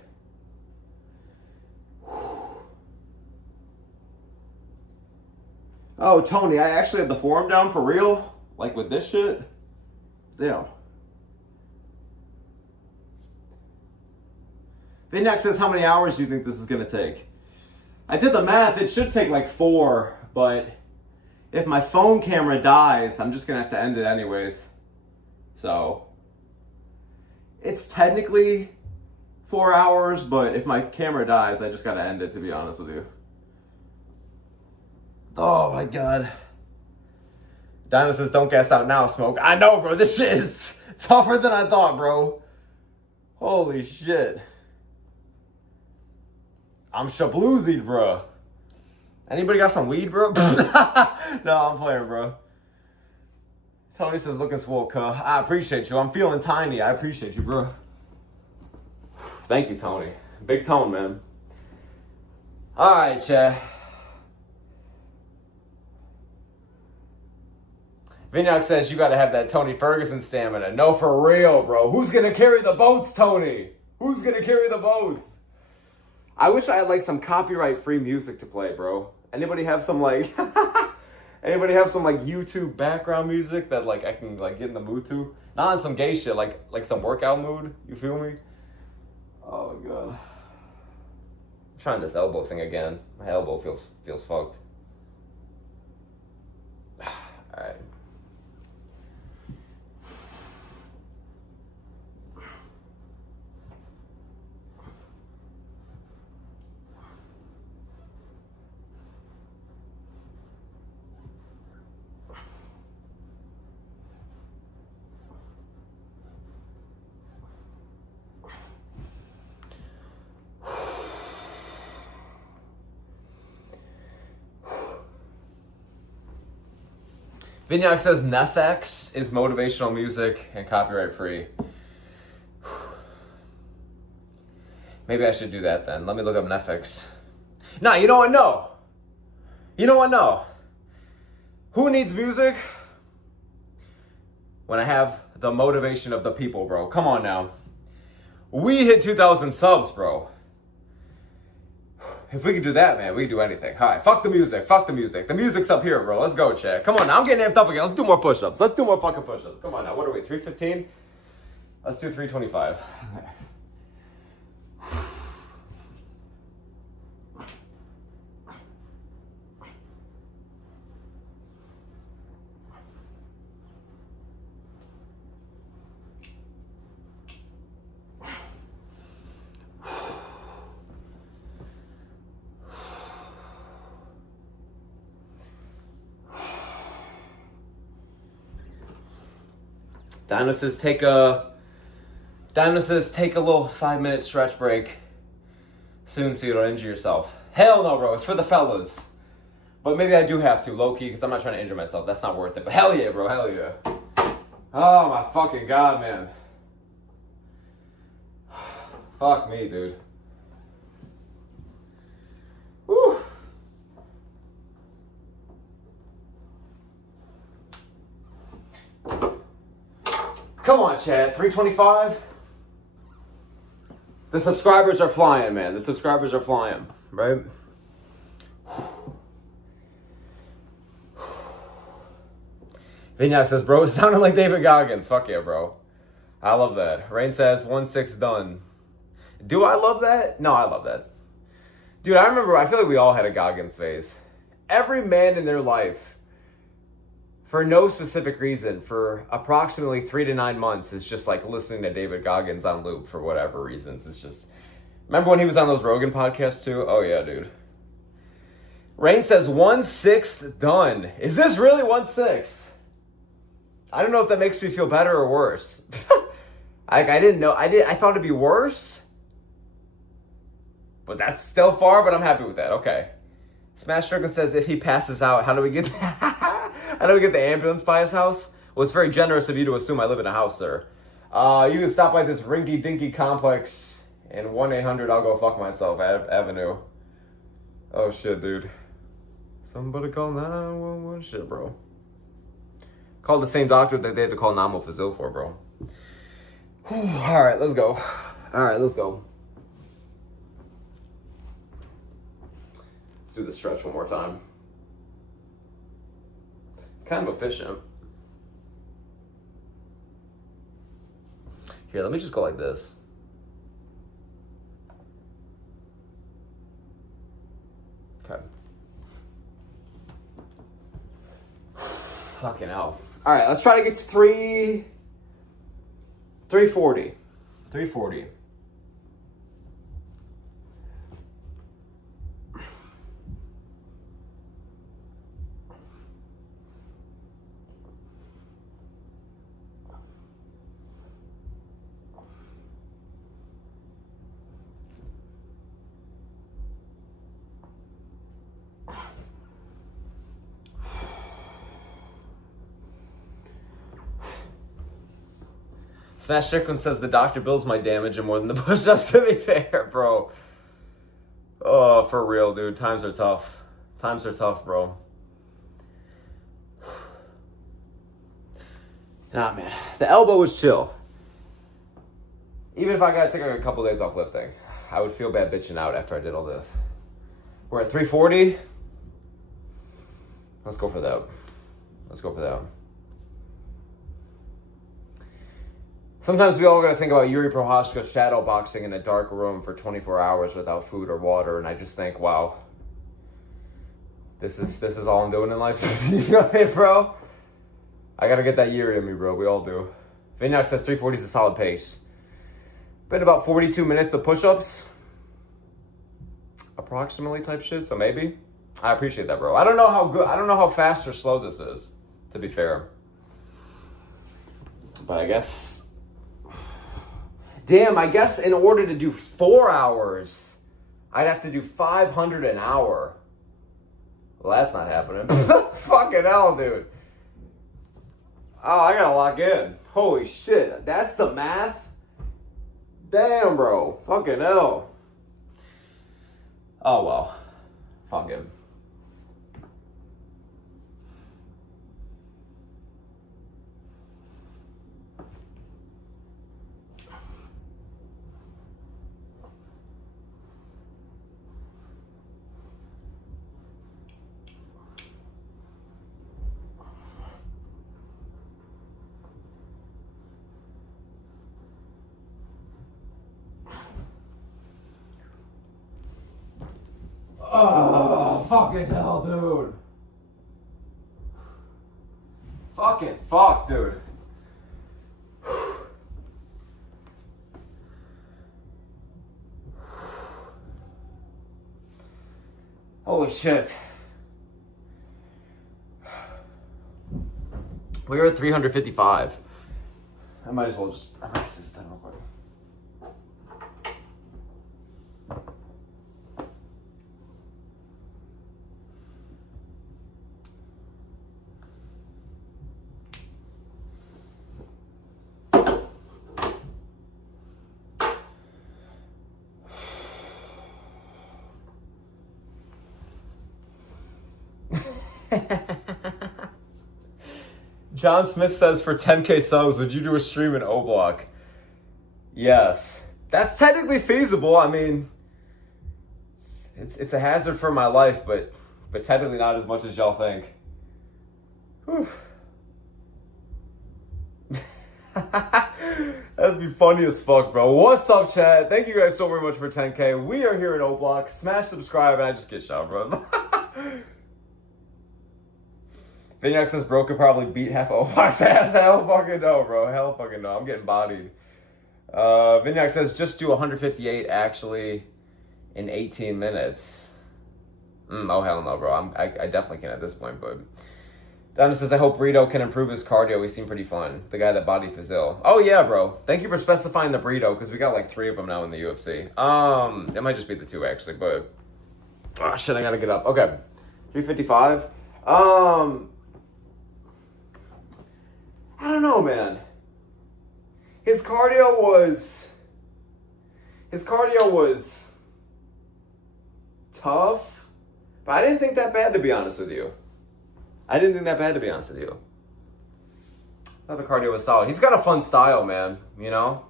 Oh, Tony, I actually have the forum down for real? Like with this shit? Damn. Vignac says, how many hours do you think this is going to take? I did the math. It should take like 4, but if my phone camera dies, I'm just gonna have to end it anyways. So it's technically 4 hours, but if my camera dies, I just gotta end it, to be honest with you. Oh my god. Dino says, don't gas out now, Smoke. I know, bro. This shit is tougher than I thought, bro. Holy shit. I'm shabloozied, bro. Anybody got some weed, bro? No, I'm playing, bro. Tony says, looking swole, cuh. I appreciate you. I'm feeling tiny. I appreciate you, bro. Thank you, Tony. Big tone, man. All right, chat. Vignac says, you got to have that Tony Ferguson stamina. No, for real, bro. Who's going to carry the boats, Tony? Who's going to carry the boats? I wish I had, like, some copyright-free music to play, bro. Anybody have some, like... Anybody have some, like, YouTube background music that, like, I can, like, get in the mood to? Not on some gay shit, like some workout mood. You feel me? Oh, my God. I'm trying this elbow thing again. My elbow feels fucked. All right. Vignac says Nefx is motivational music and copyright free. Maybe I should do that then. Let me look up Nefx. Nah, you know what? No. You know what? No. Who needs music? When I have the motivation of the people, bro. Come on now. We hit 2,000 subs, bro. If we could do that, man, we could do anything. All right, fuck the music. Fuck the music. The music's up here, bro. Let's go, Chad. Come on now. I'm getting amped up again. Let's do more push-ups. Let's do more fucking push-ups. Come on now. What are we, 315? Let's do 325. Dino says take a little 5-minute stretch break soon so you don't injure yourself. Hell no, bro. It's for the fellas. But maybe I do have to, low-key, because I'm not trying to injure myself. That's not worth it. But hell yeah, bro. Hell yeah. Oh, my fucking God, man. Fuck me, dude. Whew. Come on, Chad. 325? The subscribers are flying, man. The subscribers are flying, right? Vignac says, bro, it sounded like David Goggins. Fuck yeah, bro. I love that. Rain says, 1-6 done. Do I love that? No, I love that. Dude, I remember, I feel like we all had a Goggins phase. Every man in their life, for no specific reason, for approximately 3 to 9 months, is just like listening to David Goggins on loop for whatever reasons. It's just... Remember when he was on those Rogan podcasts too? Oh yeah, dude. Rain says 1/6 done. Is this really 1/6? I don't know if that makes me feel better or worse. I didn't know. I thought it'd be worse. But that's still far, but I'm happy with that. Okay. Smash Strickland says if he passes out, how do we get how do we get the ambulance by his house? Well, it's very generous of you to assume I live in a house, sir. You can stop by this rinky-dinky complex in 1-800 I'll go fuck myself Avenue. Oh shit, dude. Somebody call 911. Shit, bro. Called the same doctor that they had to call Namo Fazil for, bro. All right, let's go. All right, let's go. Let's do the stretch one more time. It's kind of efficient. Here, let me just go like this. Okay. Fucking hell. All right, let's try to get to 340. 340. Smash Strickland says the doctor bills my damage and more than the push-ups, to be fair, bro. Oh, for real, dude. Times are tough. Times are tough, bro. Nah, man. The elbow was chill. Even if I gotta take like a couple days off lifting, I would feel bad bitching out after I did all this. We're at 340. Let's go for that. Let's go for that. Sometimes we all gotta think about Yuri Prohashka shadow boxing in a dark room for 24 hours without food or water, and I just think, wow, this is all I'm doing in life. You know what I mean, bro? I gotta get that Yuri in me, bro. We all do. Vinyak says 340 is a solid pace. Been about 42 minutes of push-ups, approximately type shit. So maybe. I appreciate that, bro. I don't know how good. I don't know how fast or slow this is, to be fair. But I guess. Damn, I guess in order to do 4 hours, I'd have to do 500 an hour. Well, that's not happening. Fucking hell, dude. Oh, I gotta lock in. Holy shit. That's the math? Damn, bro. Fucking hell. Oh, well. Fuck him. Oh, fucking hell, dude. Fucking fuck, dude. Holy shit. We were at 355. I might as well just erase this then real quick. John Smith says for 10K subs, would you do a stream in O-Block? Yes. That's technically feasible. I mean, it's a hazard for my life, but technically not as much as y'all think. Whew. That'd be funny as fuck, bro. What's up, chat? Thank you guys so very much for 10K. We are here in O-Block. Smash subscribe, and I just get shot, bro. Vinyak says bro could probably beat half of O-Block's ass. Hell fucking no, bro. Hell fucking no. I'm getting bodied. Vinyak says just do 158 actually in 18 minutes. Oh, hell no, bro. I definitely can at this point, but... Donna says, I hope Burrito can improve his cardio. He seemed pretty fun. The guy that bodied Fazil. Oh, yeah, bro. Thank you for specifying the Burrito, because we got like 3 of them now in the UFC. It might just be the 2, actually, but... Oh, shit, I gotta get up. Okay. 355. I don't know, man. His cardio was tough, but I didn't think that bad, to be honest with you. I thought the cardio was solid. He's got a fun style, man, you know?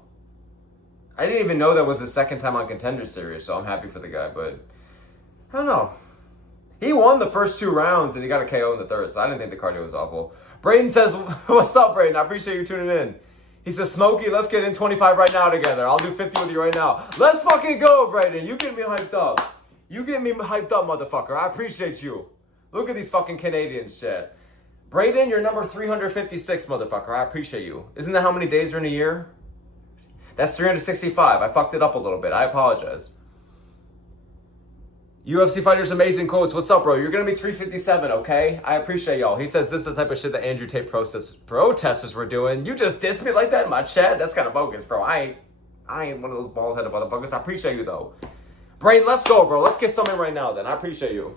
I didn't even know that was his second time on Contender Series, so I'm happy for the guy, but I don't know. He won the first 2 rounds, and he got a KO in the third, so I didn't think the cardio was awful. Braden says, what's up, Braden? I appreciate you tuning in. He says, Smokey, let's get in 25 right now together. I'll do 50 with you right now. Let's fucking go, Braden. You get me hyped up. You get me hyped up, motherfucker. I appreciate you. Look at these fucking Canadians, shit. Brayden, you're number 356, motherfucker. I appreciate you. Isn't that how many days are in a year? That's 365. I fucked it up a little bit. I apologize. UFC Fighters Amazing Quotes. What's up, bro? You're going to be 357, okay? I appreciate y'all. He says this is the type of shit that Andrew Tate protesters were doing. You just dissed me like that in my chat? That's kind of bogus, bro. I ain't one of those bald-headed motherfuckers. I appreciate you, though. Brayden, let's go, bro. Let's get something right now, then. I appreciate you.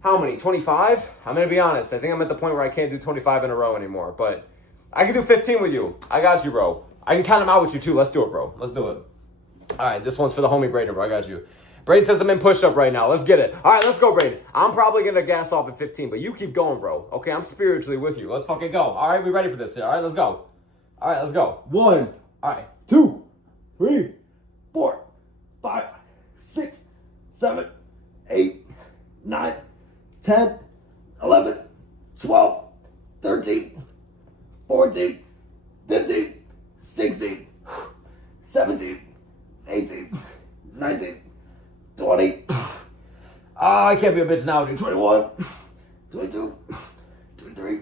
How many? 25? I'm going to be honest. I think I'm at the point where I can't do 25 in a row anymore. But I can do 15 with you. I got you, bro. I can count them out with you, too. Let's do it, bro. Let's do it. All right, this one's for the homie Brayden, bro. I got you. Brayden says I'm in push-up right now. Let's get it. All right, let's go, Brayden. I'm probably going to gas off at 15, but you keep going, bro. Okay, I'm spiritually with you. Let's fucking go. All right, we ready for this here. All right, let's go. All right, let's go. 1. All right. 2, 3, 4, 5, 6, 7, 8, 9, 10, 11, 12, 13, 14, 15, 16, 17, 18, 19, 20. I can't be a bitch now, dude. 21, 22, 23,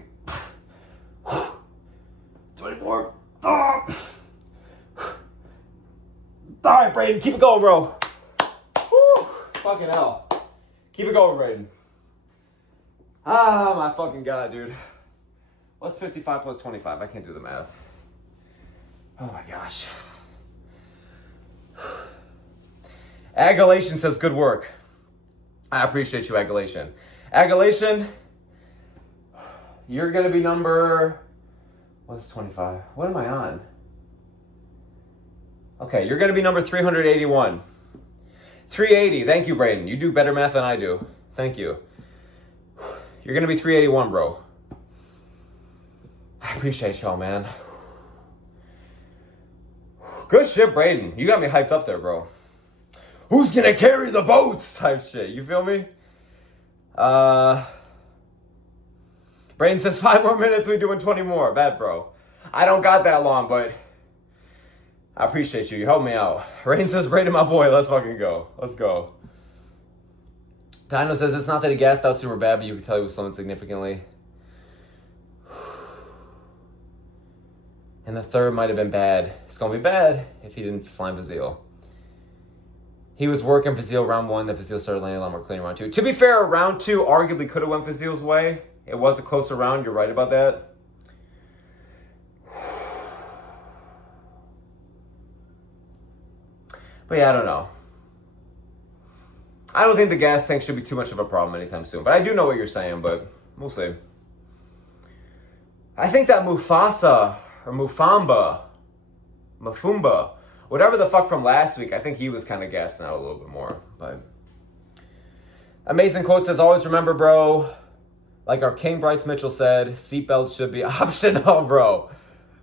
24. All right, Brayden, keep it going, bro. Woo. Fucking hell. Keep it going, Brayden. Ah, my fucking God, dude. What's 55 plus 25? I can't do the math. Oh my gosh. Agulation says, good work. I appreciate you, Agulation. Agulation, you're going to be number... What's 25? What am I on? Okay, you're going to be number 381. 380. Thank you, Brayden. You do better math than I do. Thank you. You're going to be 381, bro. I appreciate y'all, man. Good shit, Brayden. You got me hyped up there, bro. Who's going to carry the boats? Type shit. You feel me? Brayden says 5 more minutes. We're doing 20 more. Bad, bro. I don't got that long, but I appreciate you. You helped me out. Rain says, Brayden, my boy. Let's fucking go. Let's go. Dino says, it's not that he gassed out super bad, but you can tell he was slowing significantly. And the third might have been bad. It's going to be bad if he didn't slime Fazil. He was working Fazil round 1, then Fazil started landing a lot more clean round 2. To be fair, round 2 arguably could have went Fazil's way. It was a closer round. You're right about that. But yeah, I don't know. I don't think the gas tank should be too much of a problem anytime soon. But I do know what you're saying, but we'll see. I think that Mufasa or Mufumba, whatever the fuck from last week, I think he was kind of gassing out a little bit more. But Amazing Quote says, always remember, bro, like our King Bryce Mitchell said, seatbelts should be optional, bro.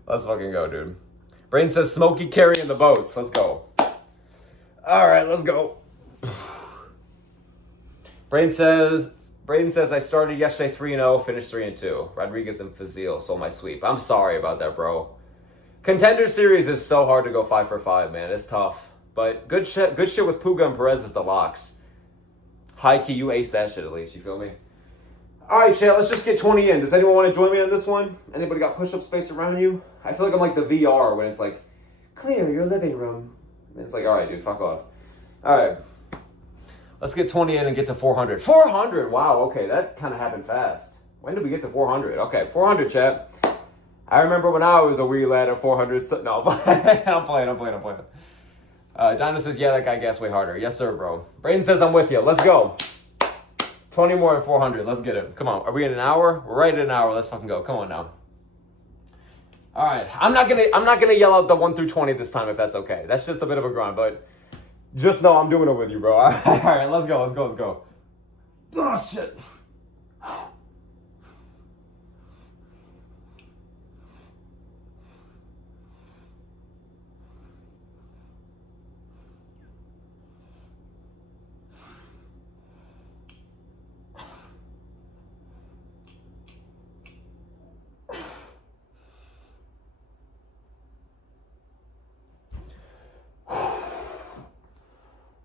Let's fucking go, dude. Brain says, Smokey carrying the boats. Let's go. All right, let's go. Braden says, I started yesterday 3-0, finished 3-2. Rodriguez and Fazil sold my sweep. I'm sorry about that, bro. Contender series is so hard to go 5 for 5, man. It's tough. But good shit with Puga and Perez is the locks. High key, you ace that shit at least, you feel me? All right, Chat, let's just get 20 in. Does anyone want to join me on this one? Anybody got push-up space around you? I feel like I'm like the VR when it's like, clear your living room. And it's like, all right, dude, fuck off. All right. Let's get 20 in and get to 400. 400? Wow, okay, that kind of happened fast. When did we get to 400? Okay, 400, chat. I remember when I was a wee lad at 400. No, I'm playing. Dino says, yeah, that guy gassed way harder. Yes, sir, bro. Brayden says, I'm with you. Let's go. 20 more at 400. Let's get it. Come on. Are we in an hour? We're right at an hour. Let's fucking go. Come on now. All right. I'm not gonna yell out the 1 through 20 this time if that's okay. That's just a bit of a grind, but just know I'm doing it with you, bro. All right, let's go. Oh, shit.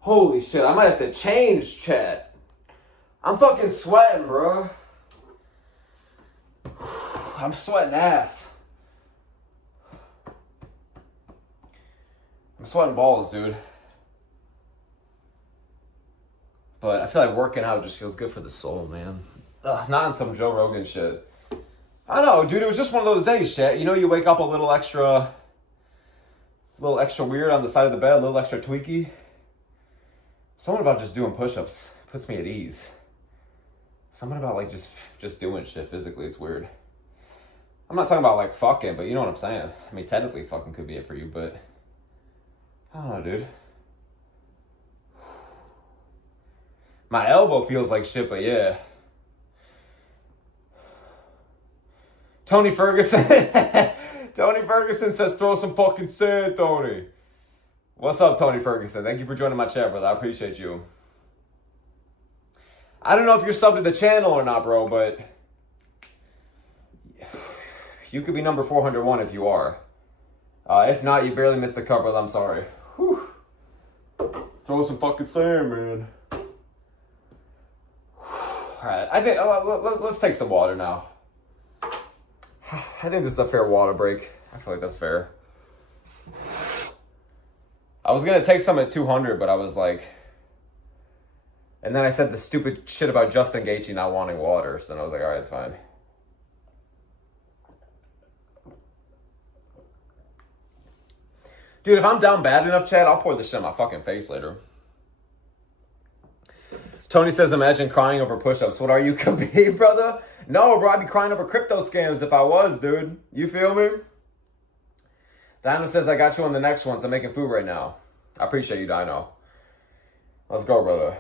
Holy shit, I might have to change, chat. I'm fucking sweating, bro. I'm sweating ass. I'm sweating balls, dude. But I feel like working out just feels good for the soul, man. Ugh, not on some Joe Rogan shit. I don't know, dude. It was just one of those days, shit. You know, you wake up a little extra weird on the side of the bed, a little extra tweaky. Something about just doing push-ups puts me at ease. Something about like just doing shit physically, it's weird. I'm not talking about like fucking, but you know what I'm saying. I mean, technically fucking could be it for you, but I don't know, dude. My elbow feels like shit, but yeah. Tony Ferguson. Tony Ferguson says throw some fucking sand, Tony. What's up, Tony Ferguson? Thank you for joining my chat, brother. I appreciate you. I don't know if you're subbed to the channel or not, bro, but you could be number 401 if you are. If not, you barely missed the cut, brother. I'm sorry. Whew. Throw some fucking sand, man. Alright, I think let's take some water now. I think this is a fair water break. I feel like that's fair. I was gonna take some at 200, but I was like, and then I said the stupid shit about Justin Gaethje not wanting water, so then I was like, all right, it's fine. Dude, if I'm down bad enough, Chad, I'll pour this shit in my fucking face later. Tony says, imagine crying over push-ups. What are you, Khabib, brother? No, bro, I'd be crying over crypto scams if I was, dude. You feel me? Dino says, I got you on the next one, so I'm making food right now. I appreciate you, Dino. Let's go, brother.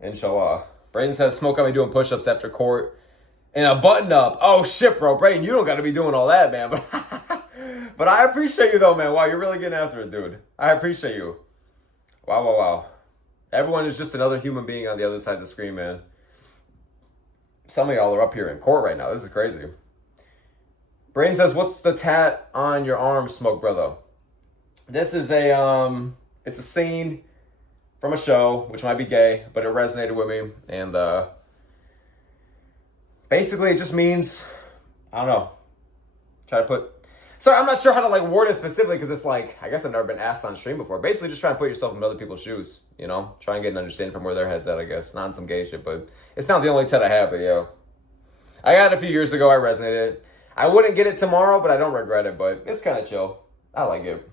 Inshallah. Brayden says, smoke got me doing push-ups after court. And a button-up. Oh, shit, bro. Brayden, you don't got to be doing all that, man. But I appreciate you, though, man. Wow, you're really getting after it, dude. I appreciate you. Wow, wow, wow. Everyone is just another human being on the other side of the screen, man. Some of y'all are up here in court right now. This is crazy. Brain says, what's the tat on your arm, Smoke Brother? This is it's a scene from a show, which might be gay, but it resonated with me. And basically it just means, I don't know, sorry, I'm not sure how to like word it specifically because it's like, I guess I've never been asked on stream before. Basically just try to put yourself in other people's shoes, you know? Try and get an understanding from where their head's at, I guess. Not on some gay shit, but it's not the only tat I have, but yeah. I got it a few years ago, I resonated. I wouldn't get it tomorrow, but I don't regret it, but it's kind of chill. I like it.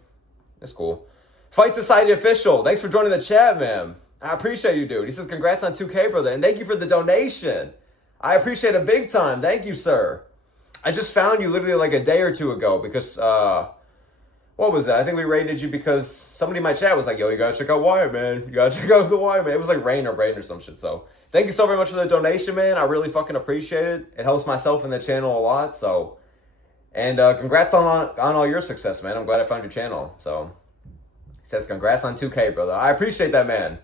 It's cool. Fight Society Official, thanks for joining the chat, man. I appreciate you, dude. He says, congrats on 2K, brother, and thank you for the donation. I appreciate it big time. Thank you, sir. I just found you literally like a day or two ago because, what was that? I think we rated you because somebody in my chat was like, yo, you gotta check out Wyatt, man. You gotta check out the Wyatt, man. It was like Rain or some shit, so. Thank you so very much for the donation, man. I really fucking appreciate it. It helps myself and the channel a lot, so. And congrats on all your success, man. I'm glad I found your channel, so. He says, congrats on 2K, brother. I appreciate that, man.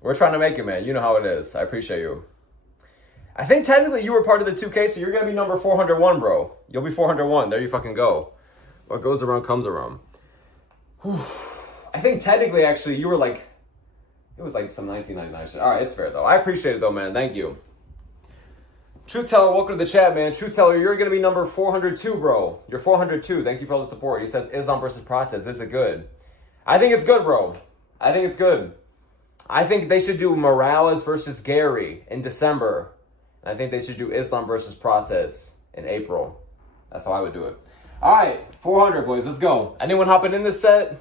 We're trying to make it, man. You know how it is. I appreciate you. I think technically you were part of the 2K, so you're going to be number 401, bro. You'll be 401. There you fucking go. What goes around comes around. Whew. I think technically, actually, you were like, it was like some 1999 shit. All right, it's fair, though. I appreciate it, though, man. Thank you. Truth Teller, welcome to the chat, man. Truth Teller, you're going to be number 402, bro. You're 402. Thank you for all the support. He says, Islam versus Prates. Is it good? I think it's good, bro. I think it's good. I think they should do Morales versus Gary in December. And I think they should do Islam versus Prates in April. That's how I would do it. All right, 400, boys. Let's go. Anyone hopping in this set?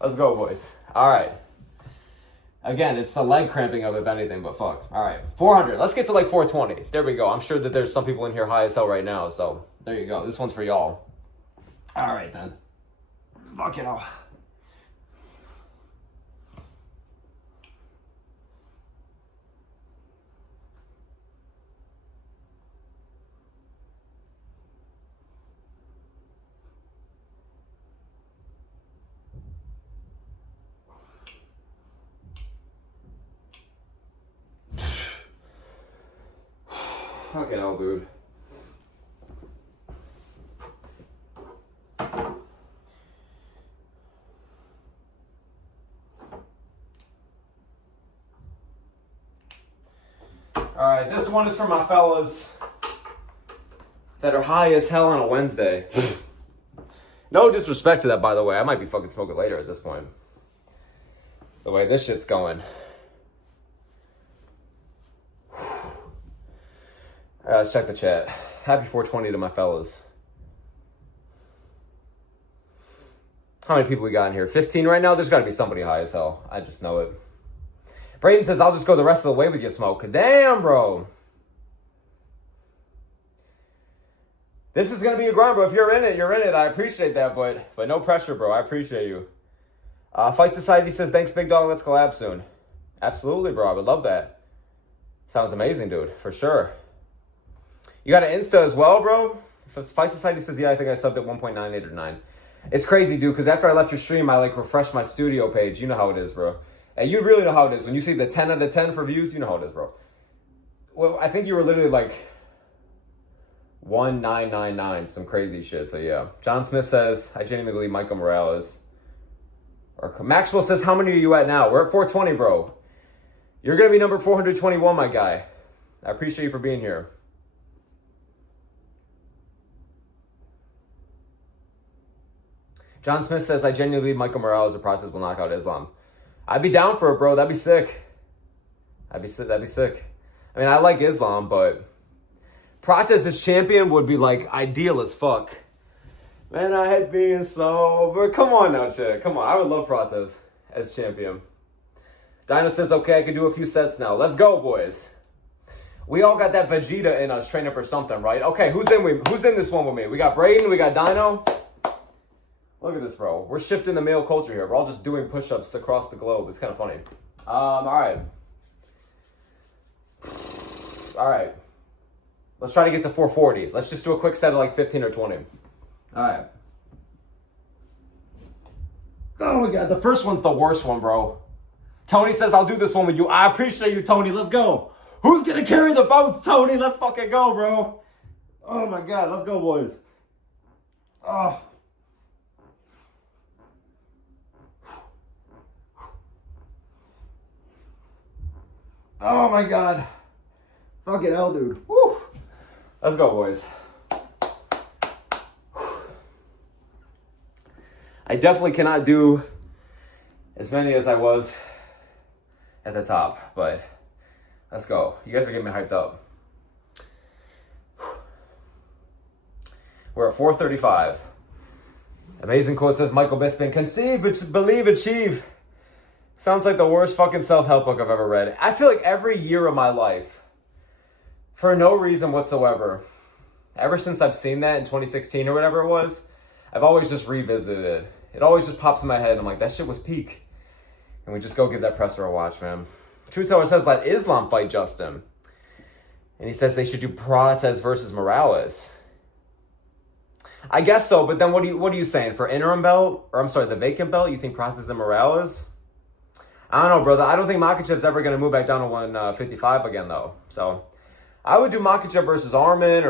Let's go, boys. All right. Again, it's the leg cramping of it, if anything, but fuck. All right, 400. Let's get to like 420. There we go. I'm sure that there's some people in here high as hell right now, so there you go. This one's for y'all. All right, then. Fuck it all. Fucking hell, dude. Alright, this one is for my fellas. that are high as hell on a Wednesday. No disrespect to that, by the way. I might be fucking smoking later at this point. The way this shit's going. Alright, let's check the chat. Happy 420 to my fellas. How many people we got in here? 15 right now? There's got to be somebody high as hell. I just know it. Brayden says, I'll just go the rest of the way with you, Smoke. Damn, bro. This is going to be a grind, bro. If you're in it, you're in it. I appreciate that, but no pressure, bro. I appreciate you. Fight Society says, thanks, big dog. Let's collab soon. Absolutely, bro. I would love that. Sounds amazing, dude. For sure. You got an Insta as well, bro? Fight Society says, yeah, I think I subbed at 1.98 or 9. It's crazy, dude, because after I left your stream, I, refreshed my studio page. You know how it is, bro. And you really know how it is. When you see the 10 out of 10 for views, you know how it is, bro. Well, I think you were literally, 1999, some crazy shit. So, yeah. John Smith says, I genuinely believe Michael Morales. Or Maxwell says, how many are you at now? We're at 420, bro. You're going to be number 421, my guy. I appreciate you for being here. John Smith says, I genuinely believe Michael Morales or Prates will knock out Islam. I'd be down for it, bro. That'd be sick. That'd be sick. I mean, I like Islam, but Prates as champion would be, ideal as fuck. Man, I hate being sober. Come on now, chick. Come on. I would love Prates as champion. Dino says, okay, I can do a few sets now. Let's go, boys. We all got that Vegeta in us training for something, right? Okay, who's in this one with me? We got Brayden. We got Dino. Look at this, bro. We're shifting the male culture here. We're all just doing push-ups across the globe. It's kind of funny. All right. All right. Let's try to get to 440. Let's just do a quick set of 15 or 20. All right. Oh, my God. The first one's the worst one, bro. Tony says, I'll do this one with you. I appreciate you, Tony. Let's go. Who's going to carry the boats, Tony? Let's fucking go, bro. Oh, my God. Let's go, boys. Oh. Oh my God. Fucking hell, dude. Woo. Let's go, boys. I definitely cannot do as many as I was at the top, but let's go. You guys are getting me hyped up. We're at 435. Amazing quote says, Michael Bisping, conceive, believe, achieve. Sounds like the worst fucking self-help book I've ever read. I feel like every year of my life, for no reason whatsoever, ever since I've seen that in 2016 or whatever it was, I've always just revisited it. It always just pops in my head, and I'm like, that shit was peak. And we just go give that presser a watch, man. True Teller says, let Islam fight Justin. And he says they should do Prates versus Morales. I guess so, but then what are you saying? For interim belt, or I'm sorry, the vacant belt, you think Prates and Morales? I don't know, brother. I don't think Makhachev's ever going to move back down to 155 again, though. So, I would do Makhachev versus Armin,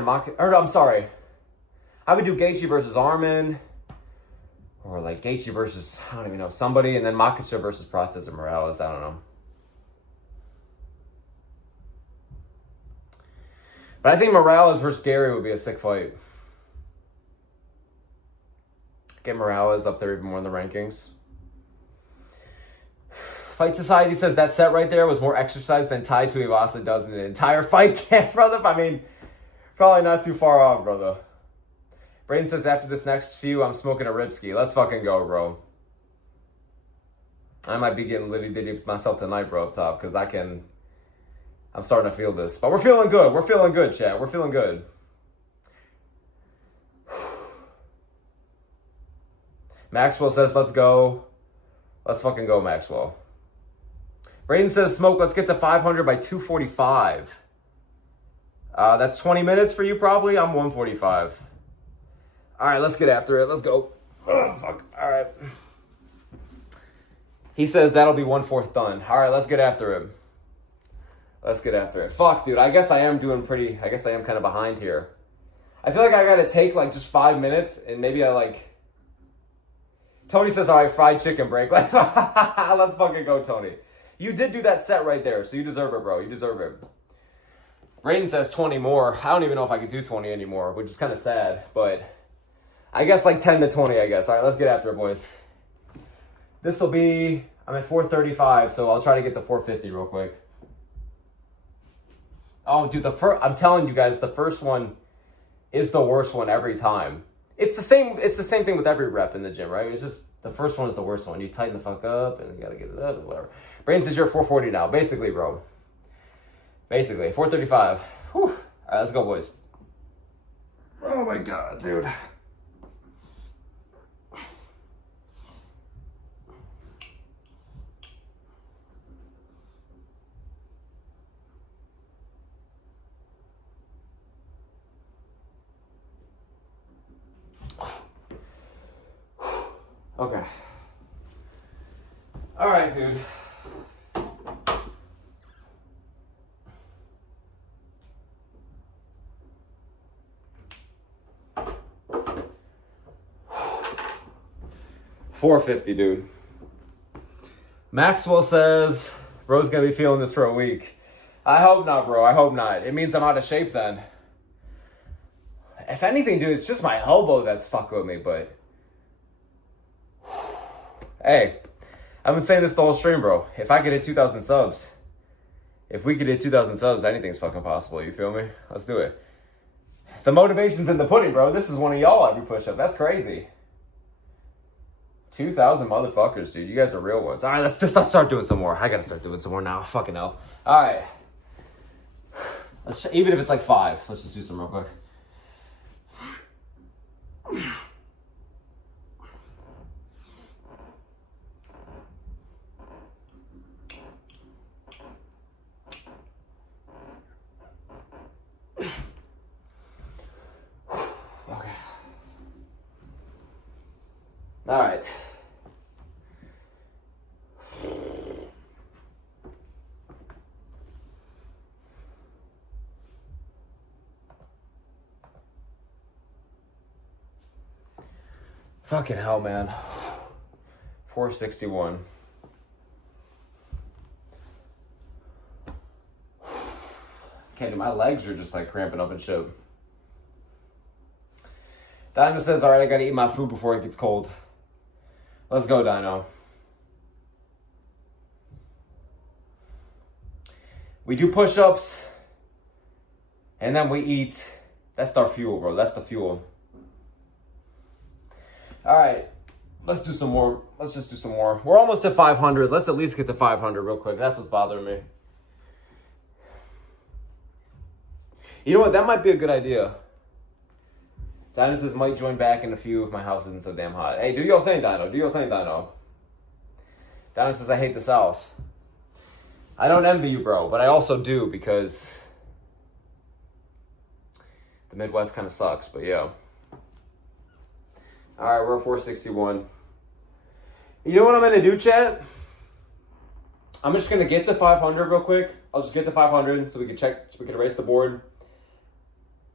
I would do G.O.A.T versus Armin, or G.O.A.T versus, I don't even know, somebody, and then Makhachev versus Prates and Morales. I don't know. But I think Morales versus Gary would be a sick fight. Get Morales up there even more in the rankings. Fight Society says that set right there was more exercise than Tai Tuivasa does in an entire fight camp, brother. I mean, probably not too far off, brother. Brayden says, after this next few, I'm smoking a Ripski. Let's fucking go, bro. I might be getting litty-ditty myself tonight, bro, up top, because I'm starting to feel this. But we're feeling good. We're feeling good, chat. We're feeling good. Maxwell says, let's go. Let's fucking go, Maxwell. Brayden says, Smoke, let's get to 500 by 245. That's 20 minutes for you, probably. I'm 145. All right, let's get after it. Let's go. Oh, fuck. All right. He says that'll be 1/4 done. All right, let's get after it. Let's get after it. Fuck, dude. I guess I am kind of behind here. I feel like I got to take, just 5 minutes, and maybe Tony says, all right, fried chicken break. Let's fucking go, Tony. You did do that set right there, so you deserve it, bro. You deserve it. Raiden says 20 more. I don't even know if I could do 20 anymore, which is kind of sad, but I guess like 10 to 20, I guess. All right, let's get after it, boys. This will be, I'm at 435, so I'll try to get to 450 real quick. Oh, dude, I'm telling you guys, the first one is the worst one every time. It's the same thing with every rep in the gym, right? It's just the first one is the worst one. You tighten the fuck up and you gotta get it up and whatever. Brain says you're 440 now. Basically, bro. Basically, 435. Whew. All right, let's go, boys. Oh my God, dude. Okay. All right, dude. $450, dude. Maxwell says, bro's gonna be feeling this for a week. I hope not, bro. I hope not. It means I'm out of shape then. If anything, dude, it's just my elbow that's fucking with me, but hey, I've been saying this the whole stream, bro. If I could hit 2,000 subs, if we could hit 2,000 subs, anything's fucking possible. You feel me? Let's do it. The motivation's in the pudding, bro. This is one of y'all every push-up. That's crazy. 2,000 motherfuckers, dude. You guys are real ones. All right, let's start doing some more. I gotta start doing some more now. Fucking hell. All right. Even if it's like 5, let's just do some real quick. Okay. All right. Fucking hell, man. 461. Okay, dude, my legs are just like cramping up and shit. Dino says, all right, I gotta eat my food before it gets cold. Let's go, Dino. We do push-ups, and then we eat. That's our fuel, bro. That's the fuel. All right, let's do some more. Let's just do some more. We're almost at 500. Let's at least get to 500 real quick. That's what's bothering me. You know what? That might be a good idea. Dino says might join back in a few if my house isn't so damn hot. Hey, do your thing, Dino. Do your thing, Dino. Dino says I hate the South. I don't envy you, bro, but I also do because the Midwest kind of sucks, but yeah. All right, we're at 461. You know what I'm going to do, chat? I'm just going to get to 500 real quick. I'll just get to 500 so we can check, so we can erase the board.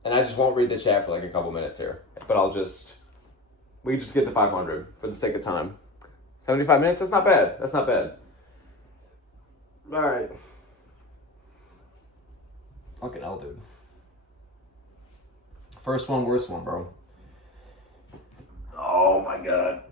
And I just won't read the chat for like a couple minutes here. But we just get to 500 for the sake of time. 75 minutes, that's not bad. That's not bad. All right. Fucking hell, dude. First one, worst one, bro. Oh my God.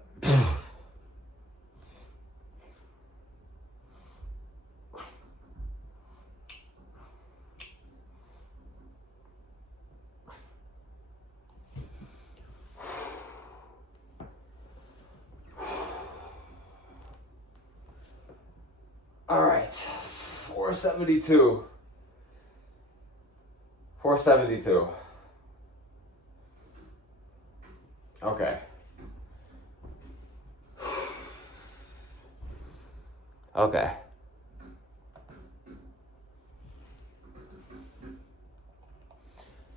All right, 472. 472. Okay. Okay.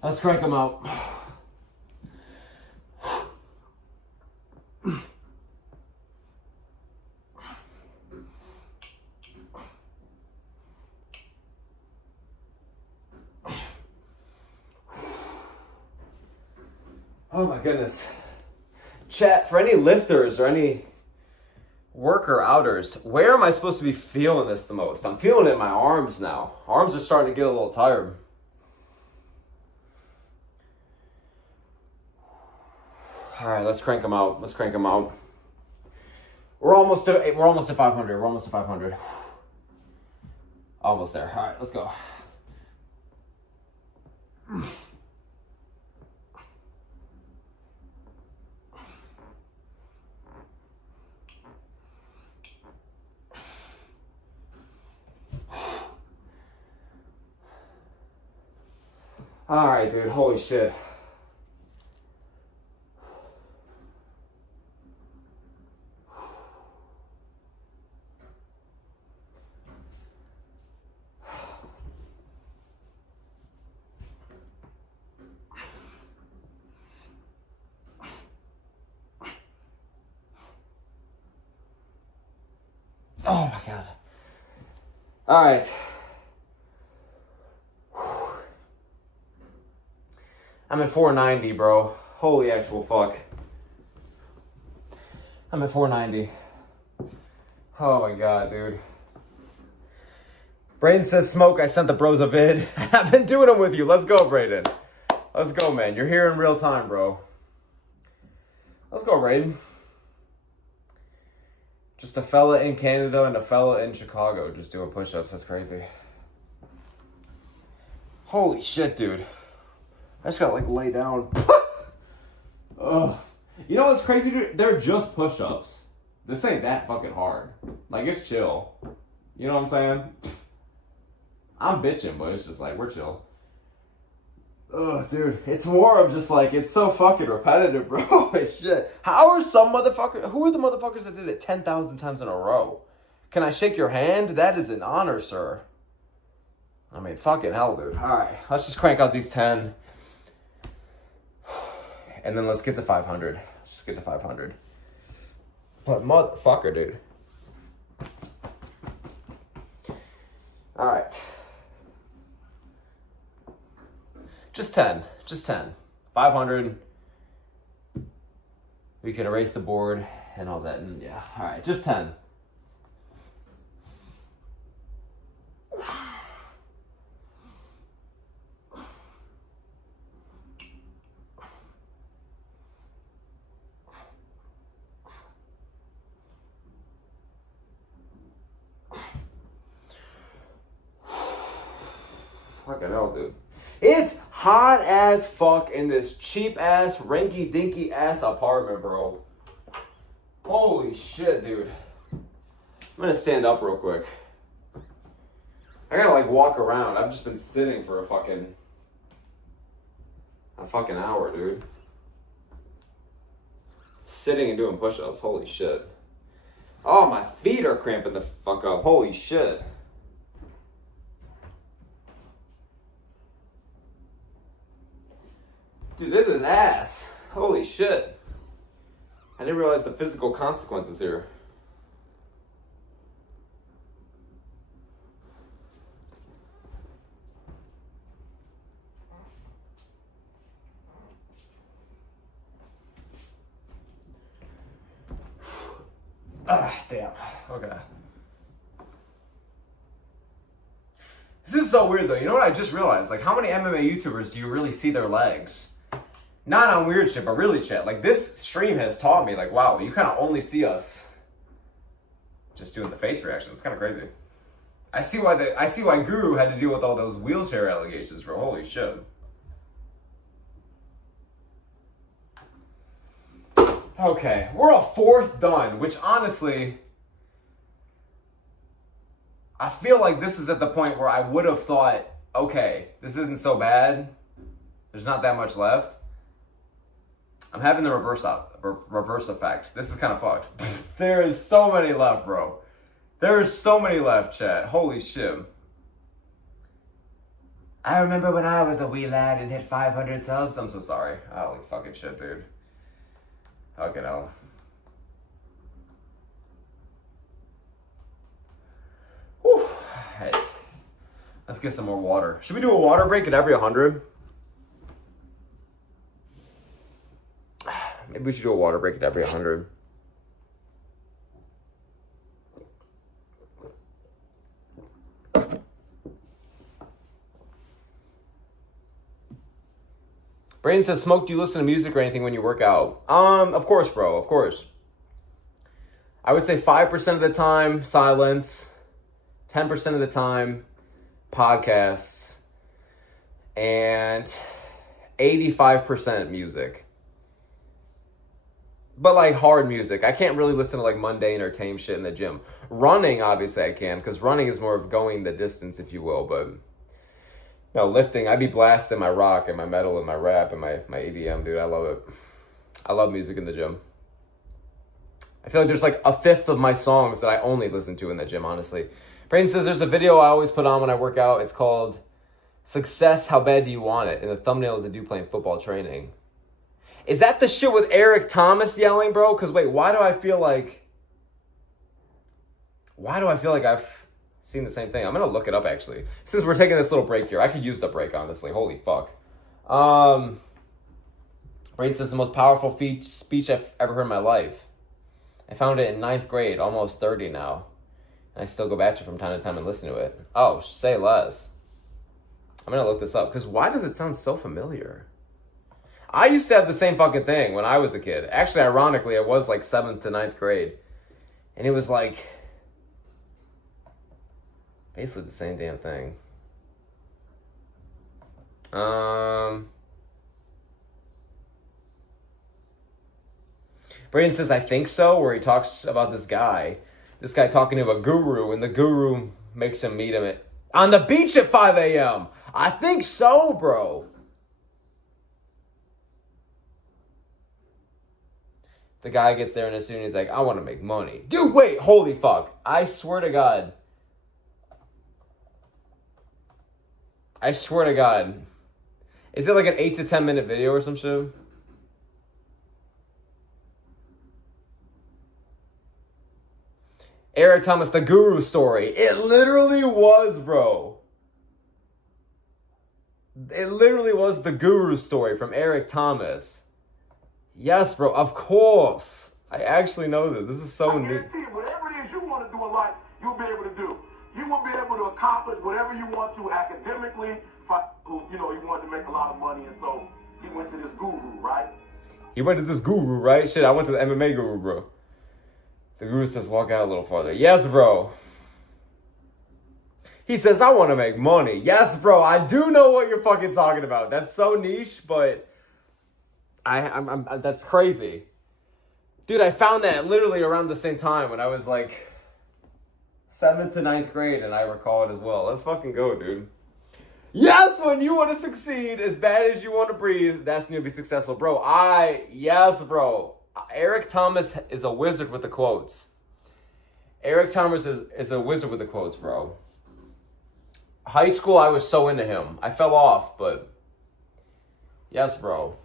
Let's crank them out. Oh my goodness. Chat, for any lifters or any worker outers, where am I supposed to be feeling this the most? I'm feeling it in my arms now. Arms are starting to get a little tired. All right, let's crank them out. Let's crank them out. We're almost at 500. We're almost at 500. Almost there. All right, let's go. All right, dude. Holy shit. Oh my God. All right. I'm at 490, bro. Holy actual fuck. I'm at 490. Oh my God, dude. Braden says, Smoke, I sent the bros a vid. I've been doing them with you. Let's go, Braden. Let's go, man. You're here in real time, bro. Let's go, Braden. Just a fella in Canada and a fella in Chicago just doing push-ups. That's crazy. Holy shit, dude. I just gotta, like, lay down. Ugh. You know what's crazy, dude? They're just push-ups. This ain't that fucking hard. Like, it's chill. You know what I'm saying? I'm bitching, but it's just like, we're chill. Ugh, dude. It's more of just like, it's so fucking repetitive, bro. Holy shit. How are some motherfuckers, who are the motherfuckers that did it 10,000 times in a row? Can I shake your hand? That is an honor, sir. I mean, fucking hell, dude. All right, let's just crank out these 10. And then let's get to 500. Let's just get to 500. But motherfucker, dude. All right. Just 10. Just 10. 500. We can erase the board and all that. And yeah, all right. Just 10. Fucking hell, dude. It's hot as fuck in this cheap ass, rinky dinky ass apartment, bro. Holy shit, dude. I'm gonna stand up real quick. I gotta like walk around. I've just been sitting for a fucking hour, dude. Sitting and doing push-ups. Holy shit. Oh, my feet are cramping the fuck up. Holy shit. Dude, this is ass. Holy shit. I didn't realize the physical consequences here. Ah, damn. Okay. This is so weird, though. You know what I just realized? Like, how many MMA YouTubers do you really see their legs? Not on weird shit, but really shit. Like, this stream has taught me, like, wow, you kind of only see us just doing the face reaction. It's kind of crazy. I see why Guru had to deal with all those wheelchair allegations, bro. Holy shit. Okay, we're a fourth done, which honestly, I feel like this is at the point where I would have thought, okay, this isn't so bad. There's not that much left. I'm having the reverse effect. This is kind of fucked. There is so many left, bro. There is so many left, chat. Holy shit. I remember when I was a wee lad and hit 500 subs. I'm so sorry. Holy fucking shit, dude. Fucking hell. Whew. Alright. Let's get some more water. Should we do a water break at every 100? Maybe we should do a water break at every 100. Brandon says, Smoke, do you listen to music or anything when you work out? Of course, bro. Of course. I would say 5% of the time, silence. 10% of the time, podcasts. And 85% music. But like hard music. I can't really listen to like mundane or tame shit in the gym. Running, obviously I can, because running is more of going the distance, if you will. But, lifting, I'd be blasting my rock and my metal and my rap and my EDM, dude. I love it. I love music in the gym. I feel like there's like a fifth of my songs that I only listen to in the gym, honestly. Brayden says there's a video I always put on when I work out. It's called Success, How Bad Do You Want It? And the thumbnail is a dude playing football training. Is that the shit with Eric Thomas yelling, bro? Because wait, why do I feel like I've seen the same thing? I'm going to look it up, actually. Since we're taking this little break here. I could use the break, honestly. Holy fuck. Brayden says the most powerful speech I've ever heard in my life. I found it in 9th grade, almost 30 now. And I still go back to it from time to time and listen to it. Oh, say less. I'm going to look this up. Because why does it sound so familiar? I used to have the same fucking thing when I was a kid. Actually, ironically, it was like 7th to 9th grade. And it was like basically the same damn thing. Brayden says, I think so, where he talks about this guy talking to a guru, and the guru makes him meet him on the beach at 5 a.m. I think so, bro. The guy gets there, and as soon as he's like, I want to make money. Dude, wait, holy fuck. I swear to God. Is it like an 8 to 10 minute video or some shit? Eric Thomas, the guru story. It literally was, bro. It literally was the guru story from Eric Thomas. Yes, bro, of course. I actually know this. This is so neat. Whatever it is you want to do in life, you'll be able to do. You will be able to accomplish whatever you want to academically. You wanted to make a lot of money, and so he went to this guru, right? Shit, I went to the MMA guru, bro. The guru says, walk out a little farther. Yes, bro. He says, I want to make money. Yes, bro, I do know what you're fucking talking about. That's so niche, but I'm that's crazy. Dude, I found that literally around the same time when I was like 7th to 9th grade, and I recall it as well. Let's fucking go, dude. Yes, when you want to succeed as bad as you want to breathe, that's when you'll be successful. Bro, yes, bro. Eric Thomas is a wizard with the quotes. Eric Thomas is a wizard with the quotes, bro. High school, I was so into him. I fell off, but yes, bro.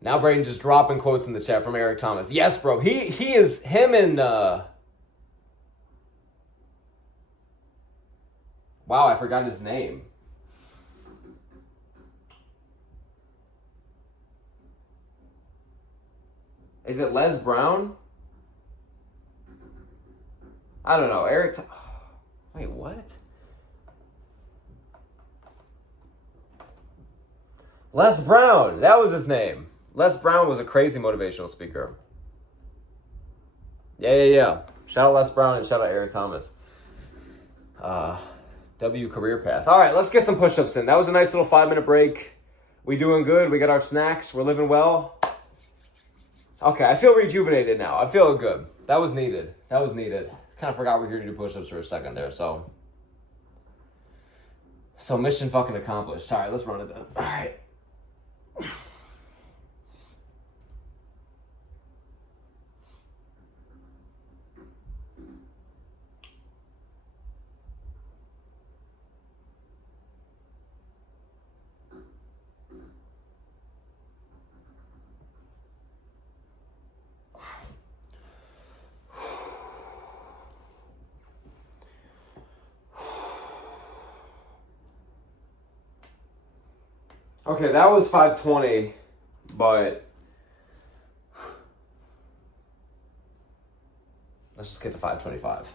Now Brayden just dropping quotes in the chat from Eric Thomas. Yes, bro. He is him and wow, I forgot his name. Is it Les Brown? I don't know. Wait, what? Les Brown. That was his name. Les Brown was a crazy motivational speaker. Yeah. Shout out Les Brown and shout out Eric Thomas. W career path. All right, let's get some push-ups in. That was a nice little 5-minute break. We doing good. We got our snacks. We're living well. Okay, I feel rejuvenated now. I feel good. That was needed. Kind of forgot we're here to do push-ups for a second there, so mission fucking accomplished. All right, let's run it then. All right. Okay, that was 520, but let's just get to 525.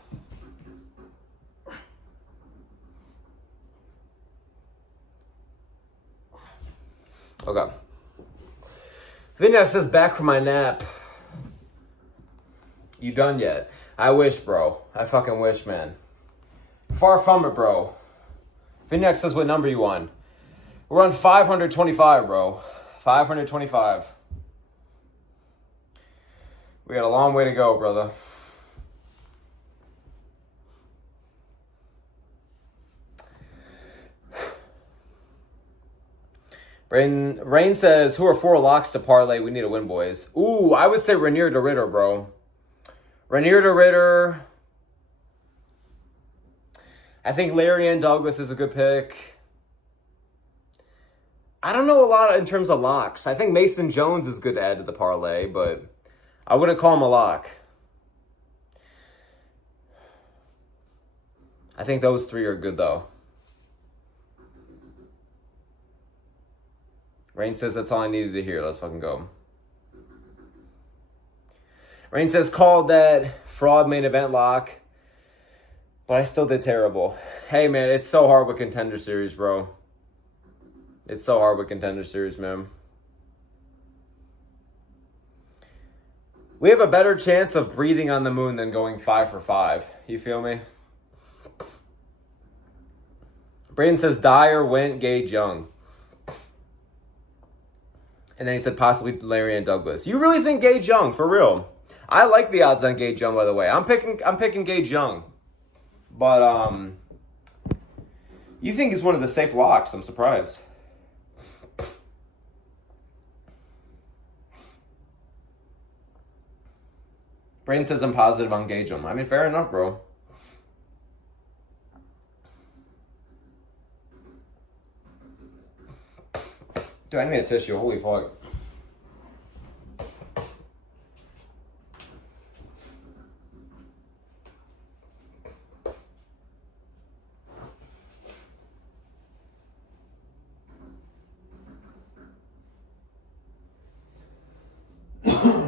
Okay. Vinyak says, back from my nap. You done yet? I wish, bro. I fucking wish, man. Far from it, bro. Vinyak says, what number you on? We're on 525, bro. 525. We got a long way to go, brother. Rain says, who are 4 locks to parlay? We need a win, boys. Ooh, I would say Rainier to Ritter, bro. Rainier to Ritter. I think Larry and Douglas is a good pick. I don't know a lot in terms of locks. I think Mason Jones is good to add to the parlay, but I wouldn't call him a lock. I think those 3 are good, though. Rain says that's all I needed to hear. Let's fucking go. Rain says called that fraud main event lock, but I still did terrible. Hey, man, it's so hard with Contender Series, bro. It's so hard with Contender Series, man. We have a better chance of breathing on the moon than going 5 for 5. You feel me? Braden says Dyer, Went, Gage, Young. And then he said possibly Larry and Douglas. You really think Gage Young, for real? I like the odds on Gage Young, by the way. I'm picking Gage Young. But you think he's one of the safe locks. I'm surprised. Braden says I'm positive on Gage Young. I mean, fair enough, bro. Dude, I need a tissue. Holy fuck.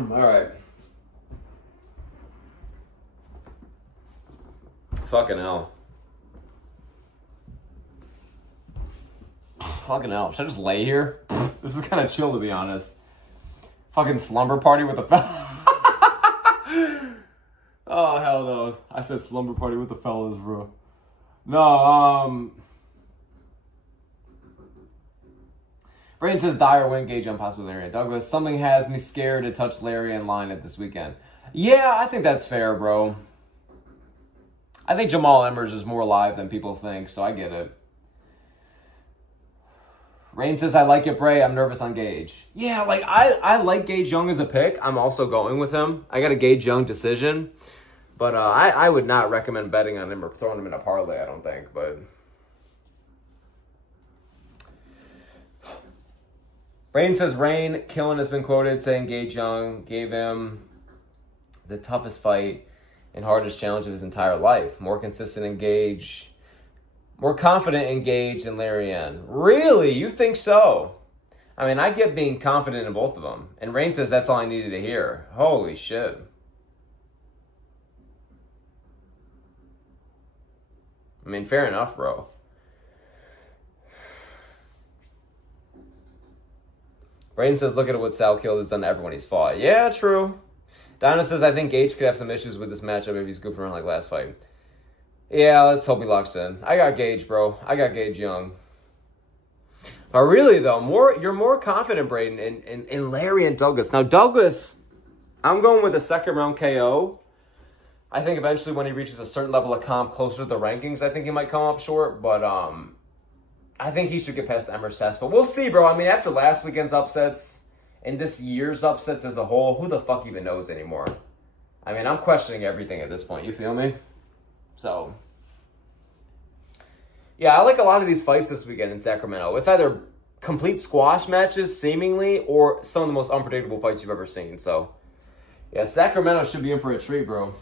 All right. Fucking hell. Fucking hell. Should I just lay here? This is kind of chill, to be honest. Fucking slumber party with the Oh, hell no. I said slumber party with the fellas, bro. No, Brayden says Dyer, Went, Gage, on possibly Larry and Douglas. Something has me scared to touch Larry and line it this weekend. Yeah, I think that's fair, bro. I think Jamal Emmers is more alive than people think, so I get it. Rain says, I like it, Bray. I'm nervous on Gage. Yeah, like, I like Gage Young as a pick. I'm also going with him. I got a Gage Young decision. But I would not recommend betting on him or throwing him in a parlay, I don't think. But Rain says, Rain, Killen has been quoted saying Gage Young gave him the toughest fight and hardest challenge of his entire life. More consistent in Gage. More confident in Gage than Larry N. Really? You think so? I mean, I get being confident in both of them. And Rain says that's all I needed to hear. Holy shit. I mean, fair enough, bro. Rain says, look at what Sal Kill has done to everyone he's fought. Yeah, true. Donna says, I think Gage could have some issues with this matchup if he's goofing around like last fight. Yeah, let's hope he locks in. I got Gage, bro. I got Gage Young. But really, though, you're more confident, Braden, in Larry and Douglas. Now, Douglas, I'm going with a second round KO. I think eventually when he reaches a certain level of comp closer to the rankings, I think he might come up short. But I think he should get past Emmers test. But we'll see, bro. I mean, after last weekend's upsets and this year's upsets as a whole, who the fuck even knows anymore? I mean, I'm questioning everything at this point. You feel me? So, yeah, I like a lot of these fights this weekend in Sacramento. It's either complete squash matches, seemingly, or some of the most unpredictable fights you've ever seen. So, yeah, Sacramento should be in for a treat, bro.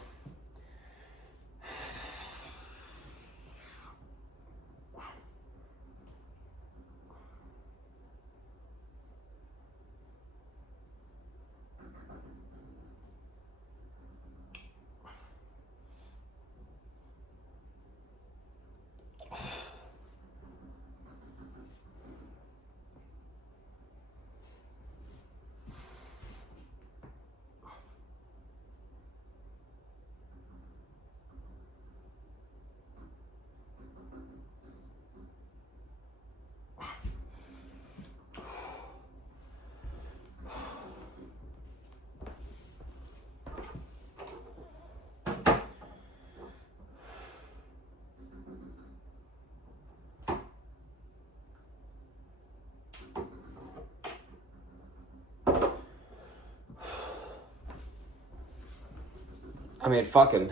I mean, fuck, dude.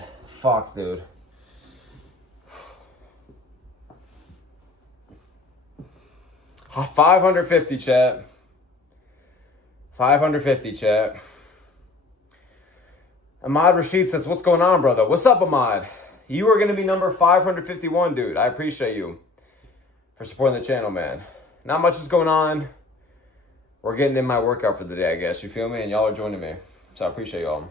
$550, chat. 550, chat. Ahmad Rashid says, what's going on, brother? What's up, Ahmad? You are going to be number 551, dude. I appreciate you for supporting the channel, man. Not much is going on. We're getting in my workout for the day, I guess. You feel me? And y'all are joining me. So I appreciate y'all.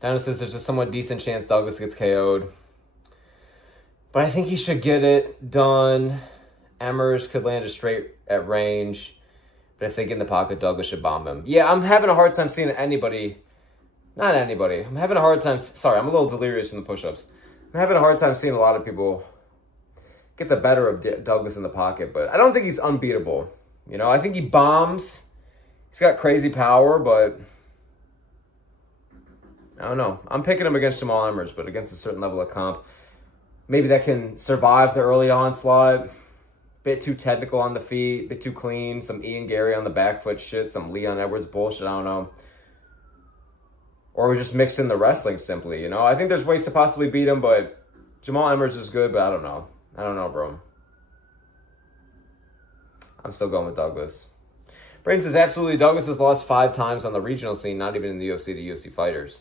Dino says there's a somewhat decent chance Douglas gets KO'd. But I think he should get it done. Emmers could land a straight at range. But if they get in the pocket, Douglas should bomb him. Yeah, I'm having a hard time seeing anybody. Not anybody. I'm having a hard time. Sorry, I'm a little delirious from the push-ups. I'm having a hard time seeing a lot of people get the better of Douglas in the pocket. But I don't think he's unbeatable. You know, I think he bombs. He's got crazy power, but I don't know. I'm picking him against Jamal Emmers, but against a certain level of comp. Maybe that can survive the early onslaught. Bit too technical on the feet. Bit too clean. Some Ian Gary on the back foot shit. Some Leon Edwards bullshit. I don't know. Or we just mix in the wrestling simply, you know? I think there's ways to possibly beat him, but Jamal Emmers is good, but I don't know. I don't know, bro. I'm still going with Douglas. Braden says, absolutely, Douglas has lost 5 times on the regional scene, not even in the UFC to UFC fighters.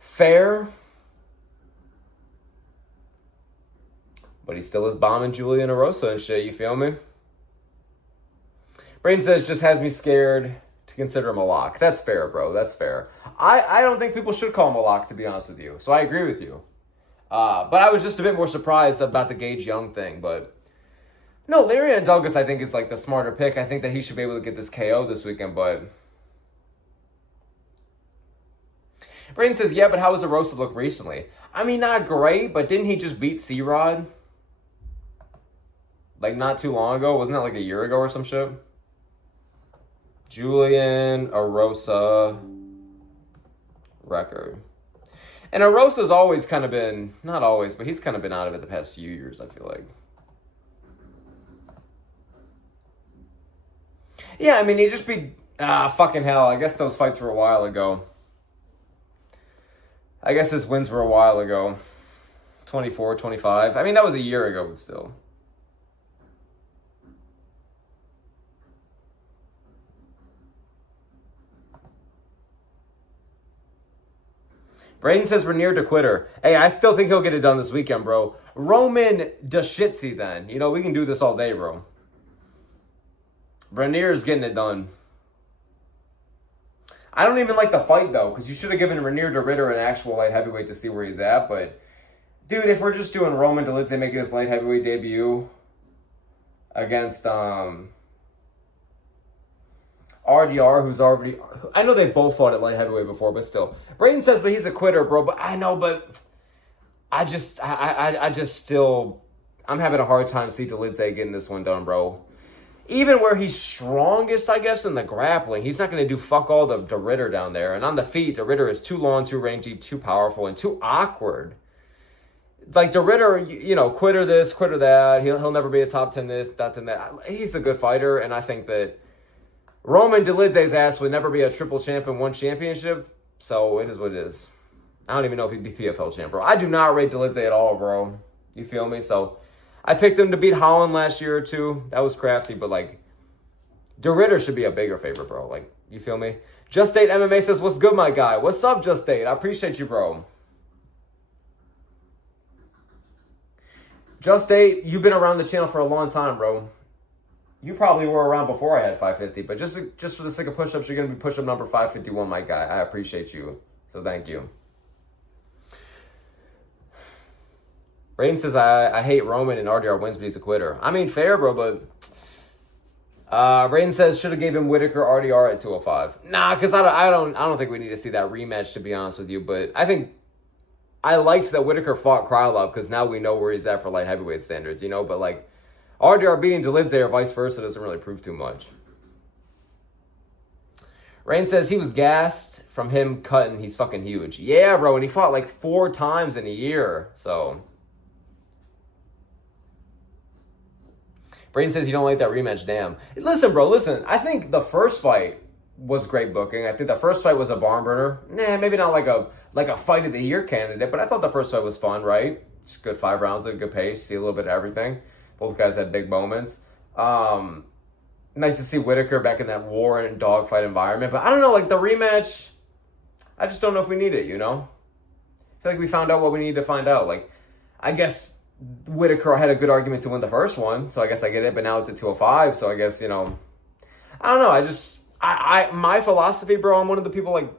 Fair. But he still is bombing Julian Erosa and shit, you feel me? Braden says, just has me scared to consider him a lock. That's fair, bro. That's fair. I don't think people should call him a lock, to be honest with you. So I agree with you. But I was just a bit more surprised about the Gage Young thing. But no, Larry and Douglas, I think, is like the smarter pick. I think that he should be able to get this KO this weekend, but Braden says, yeah, but how was Erosa look recently? I mean, not great, but didn't he just beat C-Rod? Like, not too long ago? Wasn't that like a year ago or some shit? Julian Erosa record. And Erosa's always kind of been, not always, but he's kind of been out of it the past few years, I feel like. Yeah, I mean, he just beat, fucking hell. I guess those fights were a while ago. I guess his wins were a while ago. 24, 25. I mean, that was a year ago, but still. Braden says Ranier to quitter. Hey, I still think he'll get it done this weekend, bro. Roman Dashitsi then. You know, we can do this all day, bro. Ranier's getting it done. I don't even like the fight, though, because you should have given Ranier to Ritter an actual light heavyweight to see where he's at. But, dude, if we're just doing Roman Dolidze making his light heavyweight debut against RDR, who's already... I know they both fought at light heavyweight before, but still. Braden says, but he's a quitter, bro. But I know, but I just still... I'm having a hard time to see Dolidze getting this one done, bro. Even where he's strongest, I guess, in the grappling, he's not going to do fuck all to Ritter down there. And on the feet, the Ritter is too long, too rangy, too powerful, and too awkward. Like, the Ritter, you know, quitter this, quitter that. He'll never be a top 10 this, top 10 that. He's a good fighter, and I think that Roman Dolidze's ass would never be a triple champ in one championship. So, it is what it is. I don't even know if he'd be PFL champ, bro. I do not rate Dolidze at all, bro. You feel me? So, I picked him to beat Holland last year or two. That was crafty, but, like, De Ritter should be a bigger favorite, bro. Like, you feel me? Just Date MMA says, what's good, my guy? What's up, Just Date? I appreciate you, bro. Just Date, you've been around the channel for a long time, bro. You probably were around before I had 550, but just for the sake of push-ups, you're going to be push-up number 551, my guy. I appreciate you. So, thank you. Braden says, I hate Roman and RDR wins, but he's a quitter. I mean, fair, bro, but... Braden says, should have gave him Whitaker RDR at 205. Nah, because I don't think we need to see that rematch, to be honest with you. But I think I liked that Whitaker fought Krylov, because now we know where he's at for light heavyweight standards, you know? But, like, RDR beating Dolidze or vice versa doesn't really prove too much. Rain says he was gassed from him cutting. He's fucking huge. Yeah, bro, and he fought like 4 times in a year, so... Braden says you don't like that rematch. Damn. Listen, bro. Listen. I think the first fight was great booking. I think the first fight was a barn burner. Nah, maybe not like a fight of the year candidate, but I thought the first fight was fun, right? Just good 5 rounds at a good pace. See a little bit of everything. Both guys had big moments. Nice to see Whitaker back in that war and dogfight environment. But I don't know, like the rematch, I just don't know if we need it, you know? I feel like we found out what we need to find out. Like, I guess Whitaker had a good argument to win the first one, so I guess I get it, but now it's at 205, so I guess, you know, I don't know. My philosophy, bro, I'm one of the people like,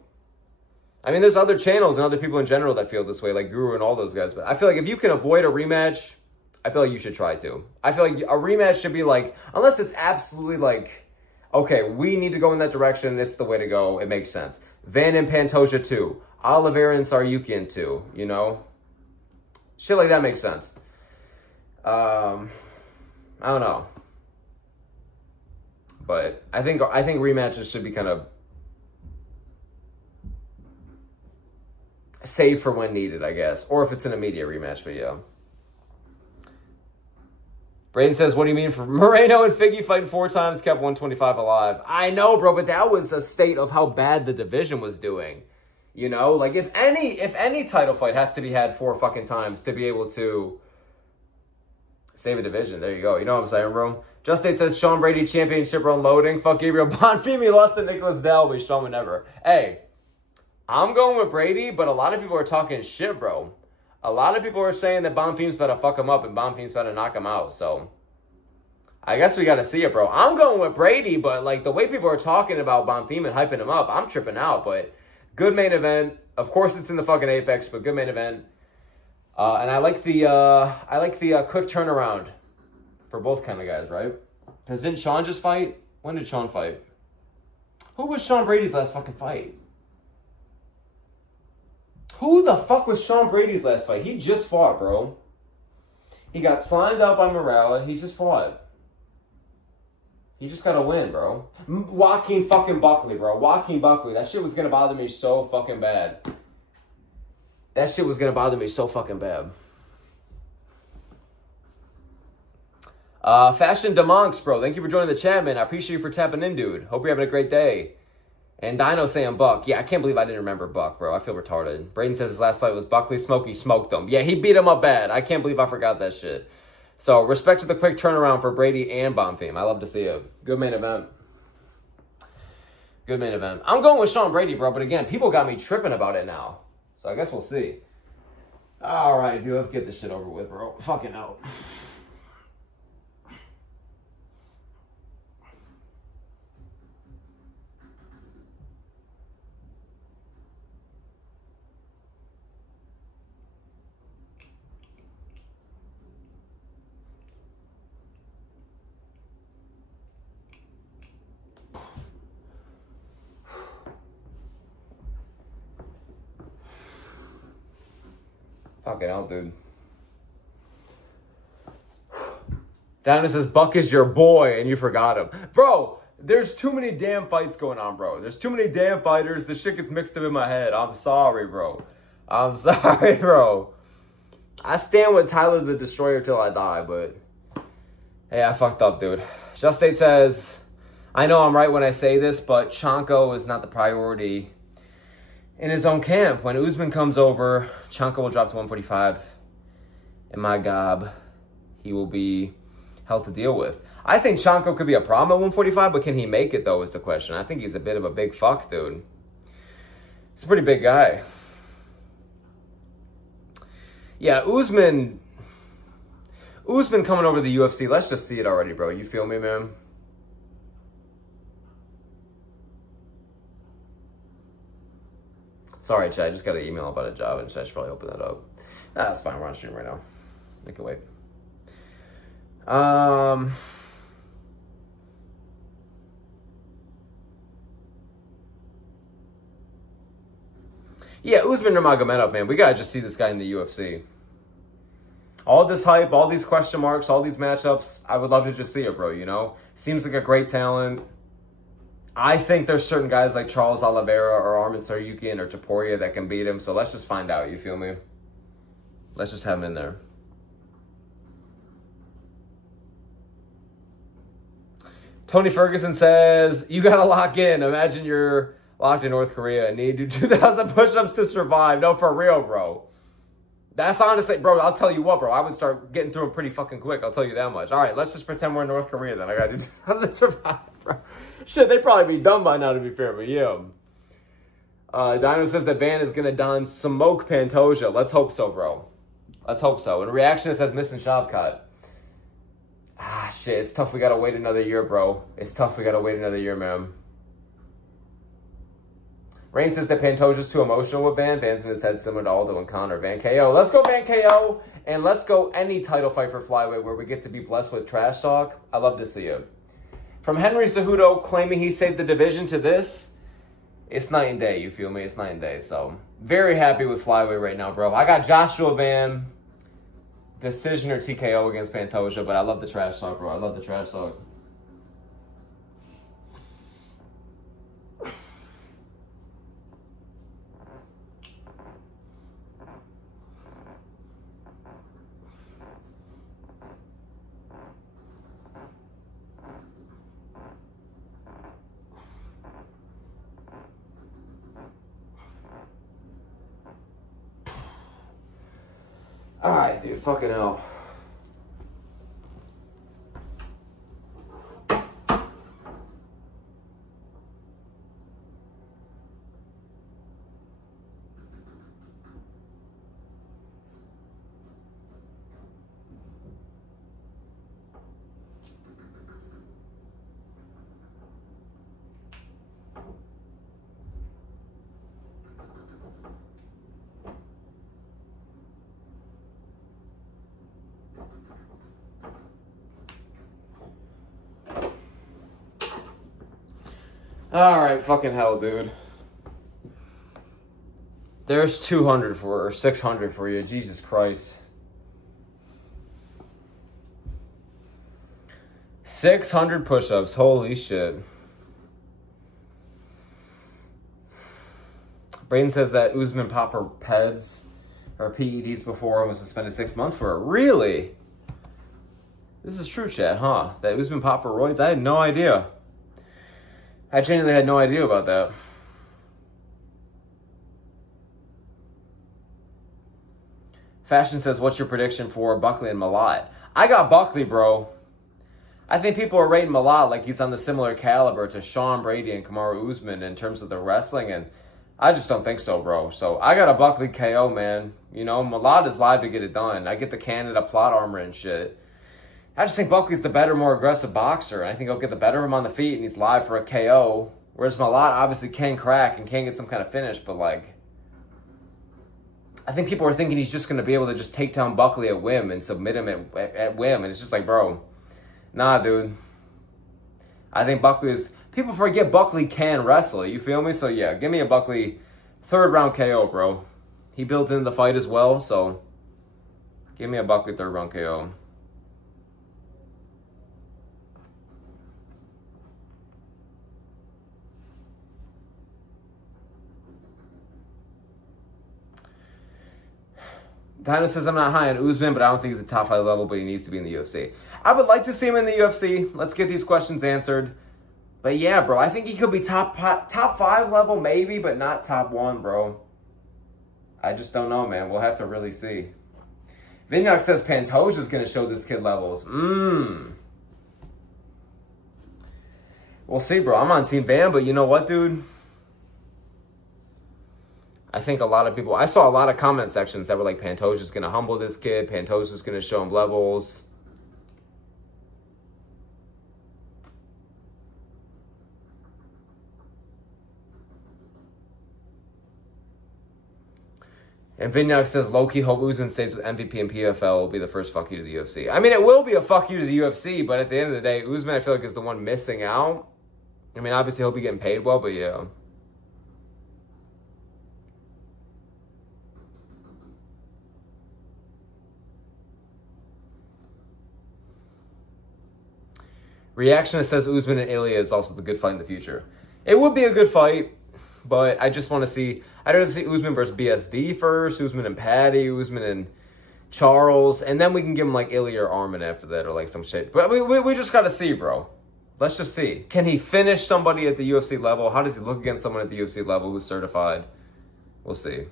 I mean, there's other channels and other people in general that feel this way, like Guru and all those guys, but I feel like if you can avoid a rematch, I feel like you should try to. I feel like a rematch should be like, unless it's absolutely like, okay, we need to go in that direction, it's the way to go, it makes sense. Van and Pantoja 2, Oliveira and Saryukian 2, you know? Shit like that makes sense. I don't know. But I think rematches should be kind of saved for when needed, I guess. Or if it's an immediate rematch, but yeah. Braden says, what do you mean for Moreno and Figgy fighting 4 times, kept 125 alive? I know, bro, but that was a state of how bad the division was doing. You know, like if any title fight has to be had 4 fucking times to be able to save a division, there you go. You know what I'm saying, bro? Just State says, Sean Brady championship run loading. Fuck Gabriel Bonfimi lost to Nicholas Dalby. Sean would never. Hey, I'm going with Brady, but a lot of people are talking shit, bro. A lot of people are saying that Bonfim's better fuck him up and Bonfim's better knock him out. So, I guess we got to see it, bro. I'm going with Brady, but like the way people are talking about Bonfim and hyping him up, I'm tripping out. But good main event. Of course, it's in the fucking Apex, but good main event. And I like the quick turnaround for both kind of guys, right? Because didn't Sean just fight? When did Sean fight? Who was Sean Brady's last fucking fight? Who the fuck was Sean Brady's last fight? He just fought, bro. He got slimed out by Morales. He just fought. He just got to win, bro. Joaquin fucking Buckley, bro. Joaquin Buckley. That shit was going to bother me so fucking bad. That shit was going to bother me so fucking bad. Fashion DeMonks, bro. Thank you for joining the chat, man. I appreciate you for tapping in, dude. Hope you're having a great day. And Dino saying Buck. Yeah, I can't believe I didn't remember Buck, bro. I feel retarded. Braden says his last fight was Buckley. Smokey smoked him. Yeah, he beat him up bad. I can't believe I forgot that shit. So, respect to the quick turnaround for Brady and Bonfim. I love to see it. Good main event. Good main event. I'm going with Sean Brady, bro. But again, people got me tripping about it now. So, I guess we'll see. All right, dude. Let's get this shit over with, bro. Fucking out. Fucking hell, dude. Dana says, Buck is your boy, and you forgot him. Bro, there's too many damn fights going on, bro. There's too many damn fighters. This shit gets mixed up in my head. I'm sorry, bro. I'm sorry, bro. I stand with Tyler the Destroyer till I die, but... Hey, I fucked up, dude. Just State says, I know I'm right when I say this, but Chanko is not the priority in his own camp. When Usman comes over, Chanko will drop to 145. And my God, he will be hell to deal with. I think Chanko could be a problem at 145, but can he make it, though, is the question. I think he's a bit of a big fuck, dude. He's a pretty big guy. Yeah, Usman coming over to the UFC. Let's just see it already, bro. You feel me, man? Sorry, Chad. I just got an email about a job, and I should probably open that up. Nah, that's fine. We're on stream right now. We can wait. Yeah, Usman Nurmagomedov, man. We gotta just see this guy in the UFC. All this hype, all these question marks, all these matchups, I would love to just see it, bro, you know? Seems like a great talent. I think there's certain guys like Charles Oliveira or Arman Saryukian or Topuria that can beat him, so let's just find out, you feel me? Let's just have him in there. Tony Ferguson says, you got to lock in. Imagine you're locked in North Korea and need to do 2,000 push-ups to survive. No, for real, bro. That's honestly, bro, I'll tell you what, bro. I would start getting through them pretty fucking quick. I'll tell you that much. All right, let's just pretend we're in North Korea then. I got to do 2,000 to survive, bro. Shit, they'd probably be done by now, to be fair, but yeah. Dino says that Van is going to don Smoke Pantoja. Let's hope so, bro. Let's hope so. And reaction, it says missing Shavkat. Ah, shit, it's tough. We got to wait another year, bro. It's tough. We got to wait another year, man. Rain says that Pantoja's too emotional with Van. Van's in his head similar to Aldo and Conor. Van KO. Let's go Van KO. And let's go any title fight for flyweight where we get to be blessed with trash talk. I love to see it. From Henry Cejudo claiming he saved the division to this, it's night and day. You feel me? It's night and day. So, very happy with flyweight right now, bro. I got Joshua Van, decision or TKO against Pantoja, but I love the trash talk, bro. I love the trash talk. Alright, dude, fucking hell. Alright, fucking hell, dude. There's 200 for, or 600 for you. Jesus Christ. 600 push-ups. Holy shit. Braden says that Usman popped for PEDs or PEDs before and was suspended 6 months for it. Really? This is true, chat, huh? That Usman popped for roids? I had no idea. I genuinely had no idea about that. Fashion says, what's your prediction for Buckley and Malott? I got Buckley, bro. I think people are rating Malott like he's on the similar caliber to Sean Brady and Kamaru Usman in terms of their wrestling, and I just don't think so, bro. So I got a Buckley KO, man. You know, Malott is live to get it done. I get the Canada plot armor and shit. I just think Buckley's the better, more aggressive boxer, and I think he'll get the better of him on the feet, and he's live for a KO. Whereas Malott obviously can crack and can get some kind of finish, but like, I think people are thinking he's just going to be able to just take down Buckley at whim and submit him at whim, and it's just like, bro, nah, dude. I think Buckley is... People forget Buckley can wrestle, you feel me? So yeah, give me a Buckley third round KO, bro. He built in the fight as well, so give me a Buckley third round KO. Dino says, I'm not high on Usman, but I don't think he's a top 5 level, but he needs to be in the UFC. I would like to see him in the UFC. Let's get these questions answered. But yeah, bro, I think he could be top 5 level, maybe, but not top 1, bro. I just don't know, man. We'll have to really see. Vignoc says Pantoja's going to show this kid levels. We'll see, bro. I'm on Team Van, but you know what, dude? I think a lot of people... I saw a lot of comment sections that were like, Pantoja's going to humble this kid. Pantoja's going to show him levels. And Vignoc says, low-key hope Usman stays with MVP and PFL will be the first fuck you to the UFC. I mean, it will be a fuck you to the UFC, but at the end of the day, Usman, I feel like, is the one missing out. I mean, obviously, he'll be getting paid well, but yeah. Reaction that says Usman and Ilya is also the good fight in the future. It would be a good fight, but I just want to see... I'd rather see Usman versus BSD first, Usman and Patty, Usman and Charles, and then we can give him like Ilya or Armin after that or like some shit. But we just got to see, bro. Let's just see. Can he finish somebody at the UFC level? How does he look against someone at the UFC level who's certified? We'll see.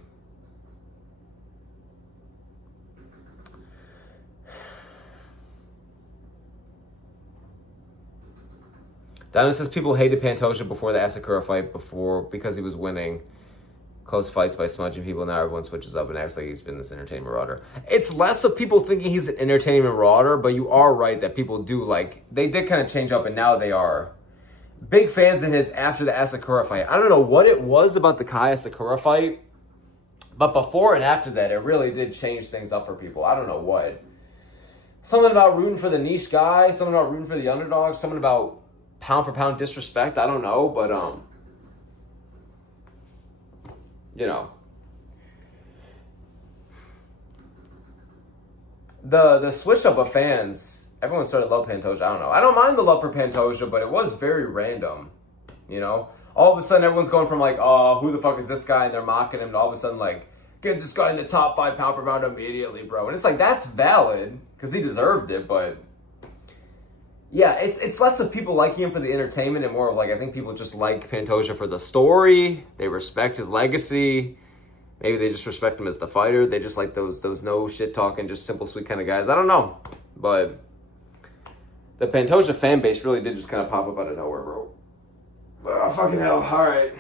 Dino says people hated Pantoja before the Asakura fight because he was winning close fights by smudging people. Now everyone switches up and acts like he's been this entertainment marauder. It's less of people thinking he's an entertainment marauder, but you are right that people do like, they did kind of change up and now they are big fans of his after the Asakura fight. I don't know what it was about the Kai Asakura fight, but before and after that, it really did change things up for people. I don't know what. Something about rooting for the niche guy, something about rooting for the underdog, something about pound for pound disrespect. I don't know, but you know, the switch up of fans, everyone started to love Pantoja. I don't know. I don't mind the love for Pantoja, but it was very random. You know, all of a sudden everyone's going from like, oh, who the fuck is this guy? And they're mocking him. To all of a sudden like, get this guy in the top 5 pound for pound immediately, bro. And it's like, that's valid because he deserved it, but yeah, it's less of people liking him for the entertainment and more of like, I think people just like Pantoja for the story. They respect his legacy. Maybe they just respect him as the fighter. They just like those no shit talking, just simple, sweet kind of guys. I don't know. But the Pantoja fan base really did just kind of pop up out of nowhere, bro. Oh, fucking hell. All right.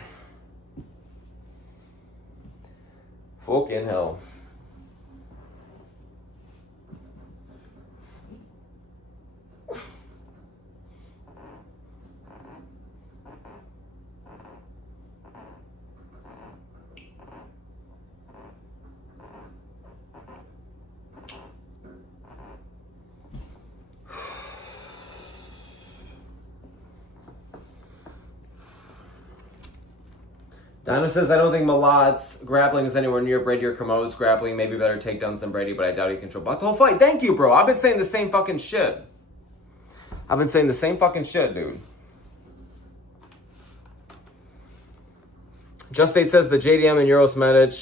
Fucking hell. Dino says, I don't think Malat's grappling is anywhere near Brady or Kamo's grappling. Maybe better takedowns than Brady, but I doubt he can control the whole fight. Thank you, bro. I've been saying the same fucking shit. Dude. Just State says, the JDM and Euros Medic.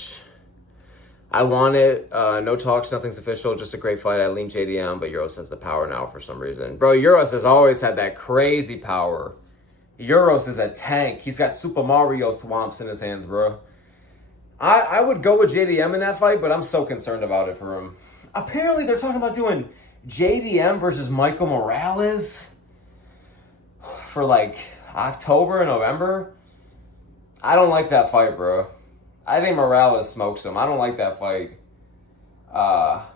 I want it. No talks, nothing's official. Just a great fight. I lean JDM, but Euros has the power now for some reason. Bro, Euros has always had that crazy power. Euros is a tank. He's got Super Mario thwomps in his hands, bro. I would go with JDM in that fight, but I'm so concerned about it for him. Apparently, they're talking about doing JDM versus Michael Morales for like October and November. I don't like that fight, bro. I think Morales smokes him. I don't like that fight. I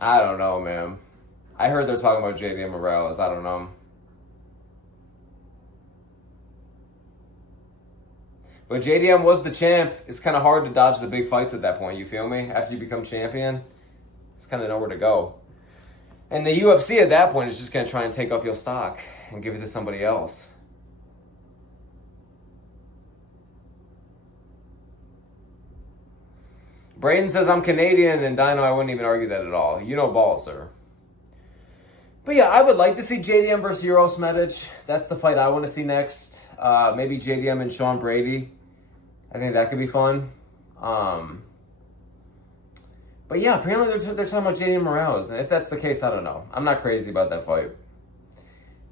don't know, man. I heard they're talking about JDM Morales. I don't know. But JDM was the champ. It's kind of hard to dodge the big fights at that point. You feel me? After you become champion, it's kind of nowhere to go. And the UFC at that point is just going to try and take off your stock and give it to somebody else. Braden says, I'm Canadian, and Dino, I wouldn't even argue that at all. You know balls, sir. But yeah, I would like to see JDM versus Euros Medic. That's the fight I want to see next. Maybe JDM and Sean Brady. I think that could be fun. But yeah, apparently they're talking about JDM Morales. And if that's the case, I don't know. I'm not crazy about that fight.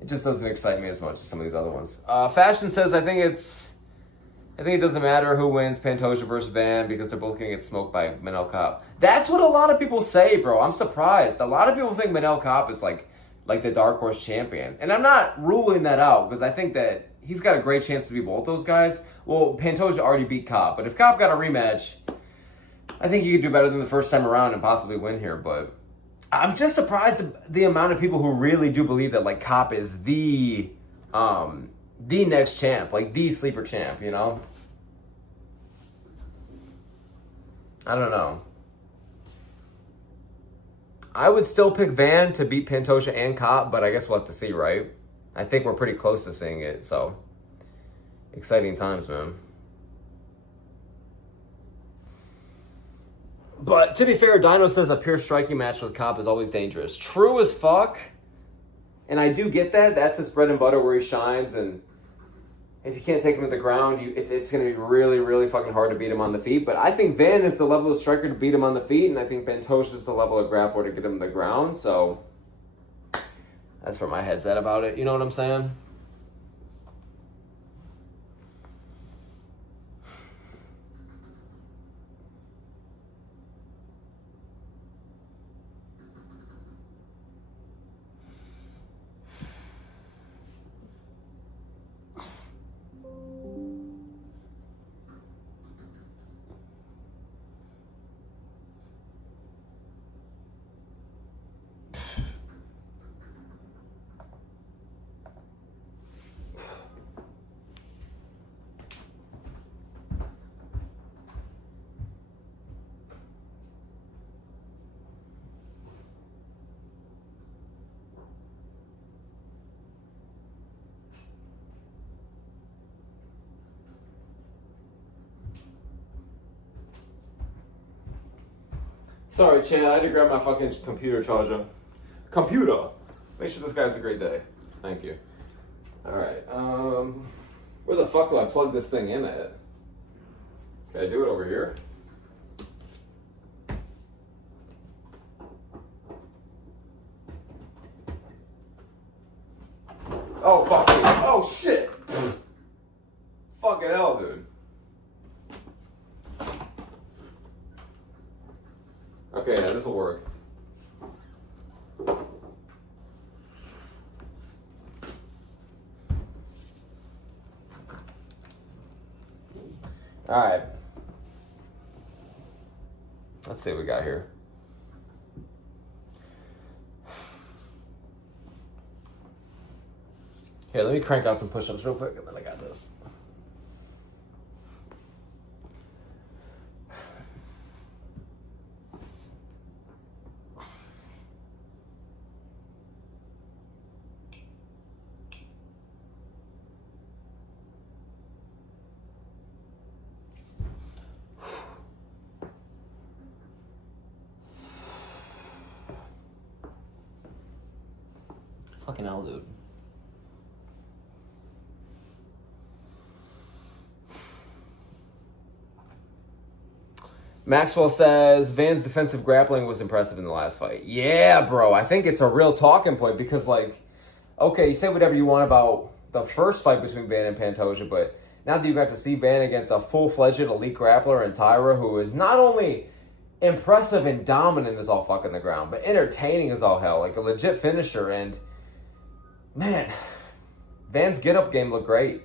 It just doesn't excite me as much as some of these other ones. Fashion says, I think it doesn't matter who wins, Pantoja versus Van, because they're both going to get smoked by Manel Kape. That's what a lot of people say, bro. I'm surprised. A lot of people think Manel Kape is like the dark horse champion. And I'm not ruling that out, because I think that he's got a great chance to beat both those guys. Well, Pantoja already beat Kape, but if Kape got a rematch, I think he could do better than the first time around and possibly win here. But I'm just surprised at the amount of people who really do believe that like Kape is the next champ, like the sleeper champ, you know? I don't know. I would still pick Van to beat Pantoja and Kape, but I guess we'll have to see, right? I think we're pretty close to seeing it, so exciting times, man. But to be fair, Dino says a pure striking match with Kape is always dangerous. True as fuck. And I do get that. That's his bread and butter where he shines. And if you can't take him to the ground, it's going to be really, really fucking hard to beat him on the feet. But I think Van is the level of striker to beat him on the feet. And I think Pantoja is the level of grappler to get him to the ground. So That's where my head's at about it. You know what I'm saying? Sorry, Chad, I had to grab my fucking computer charger. Computer! Make sure this guy has a great day. Thank you. Alright, where the fuck do I plug this thing in at? Can I do it over here? Oh, fuck me. Oh, shit! Fucking hell, dude. Okay, yeah, this will work. Alright. Let's see what we got here. Here, let me crank out some push-ups real quick, and then I got this. Fucking hell, dude. Maxwell says, Van's defensive grappling was impressive in the last fight. Yeah, bro. I think it's a real talking point because, like, okay, you say whatever you want about the first fight between Van and Pantoja, but now that you got to see Van against a full-fledged elite grappler in Tyra, who is not only impressive and dominant as all fuck in the ground, but entertaining as all hell, like a legit finisher, and man, Van's get-up game looked great.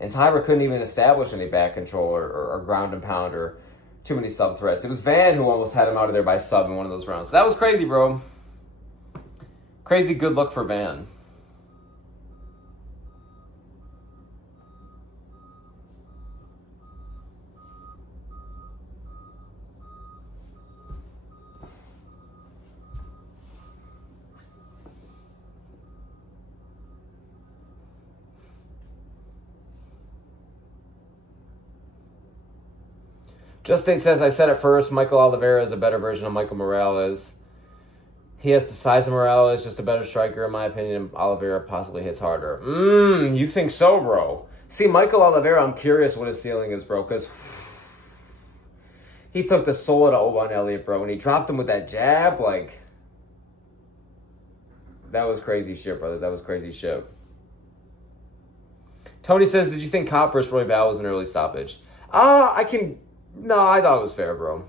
And Tyra couldn't even establish any back control or ground and pound or too many sub threats. It was Van who almost had him out of there by sub in one of those rounds. That was crazy, bro. Crazy good look for Van. Just State says, I said it first, Michael Oliveira is a better version of Michael Morales. He has the size of Morales, just a better striker, in my opinion. Oliveira possibly hits harder. You think so, bro? See, Michael Oliveira, I'm curious what his ceiling is, bro, because he took the soul out of Oban Elliott, bro, and he dropped him with that jab, like, that was crazy shit, brother. That was crazy shit. Tony says, did you think Cop versus Royval was an early stoppage? No, I thought it was fair, bro.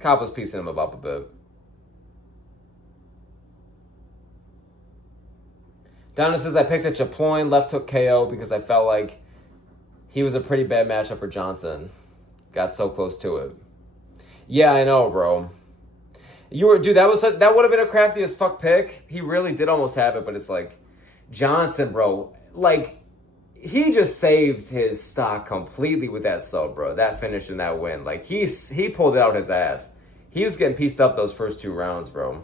Cop was piecing him up a bit. Donna says, I picked a Chapoin left hook KO because I felt like he was a pretty bad matchup for Johnson. Got so close to it. Yeah, I know, bro. Dude, that would have been a crafty as fuck pick. He really did almost have it, but it's like, Johnson, bro, like, he just saved his stock completely with that sub, bro. That finish and that win. Like, he pulled it out his ass. He was getting pieced up those first 2 rounds, bro.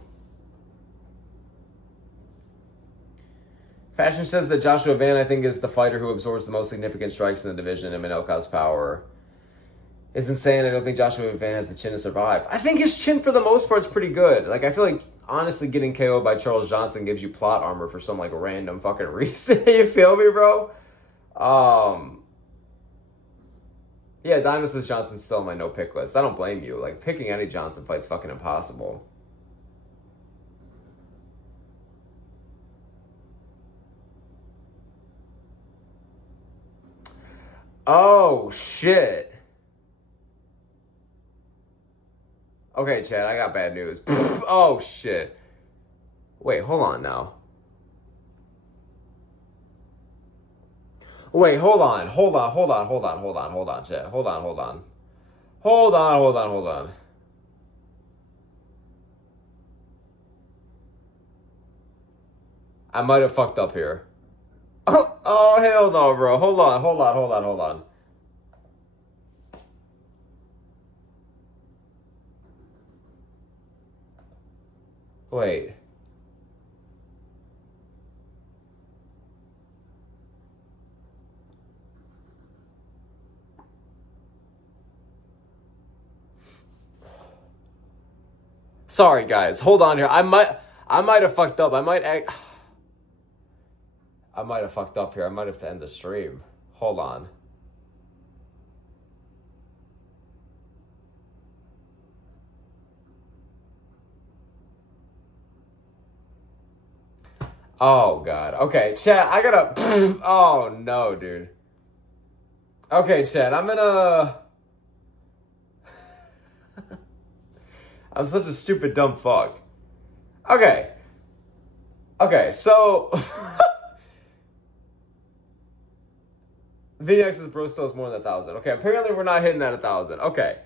Fashion says that Joshua Van, I think, is the fighter who absorbs the most significant strikes in the division, and Minelka's power is insane. I don't think Joshua Van has the chin to survive. I think his chin, for the most part, is pretty good. Like, I feel like, honestly, getting KO'd by Charles Johnson gives you plot armor for some, like, random fucking reason. You feel me, bro? Yeah, Diamond says Johnson's still on my no-pick list. I don't blame you. Like, picking any Johnson fight's fucking impossible. Oh, shit. Okay, Chad, I got bad news. Oh, shit. Wait, hold on now. Wait, hold on, Chad. Hold on. I might have fucked up here. Oh, hell no, bro. Hold on. Wait. Sorry, guys. Hold on here. I might have fucked up. I might have fucked up here. I might have to end the stream. Hold on. Oh, God. Okay, Chad, I gotta... Oh, no, dude. Okay, Chad, I'm gonna... I'm such a stupid, dumb fuck. Okay, so... VNX's bro still is more than 1,000. Okay, apparently we're not hitting that 1,000. Okay,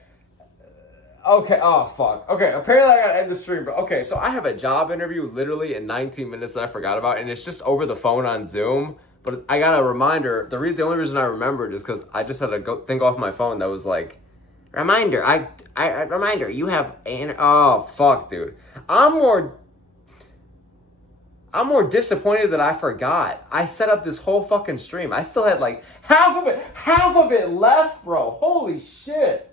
oh, fuck. Okay, apparently I gotta end the stream, bro. Okay, so I have a job interview literally in 19 minutes that I forgot about, and it's just over the phone on Zoom. But I got a reminder. The only reason I remembered is because I just had to go think off my phone that was like, reminder, reminder, you have an... Oh, fuck, dude. I'm more disappointed that I forgot. I set up this whole fucking stream. I still had like half of it left, bro. Holy shit.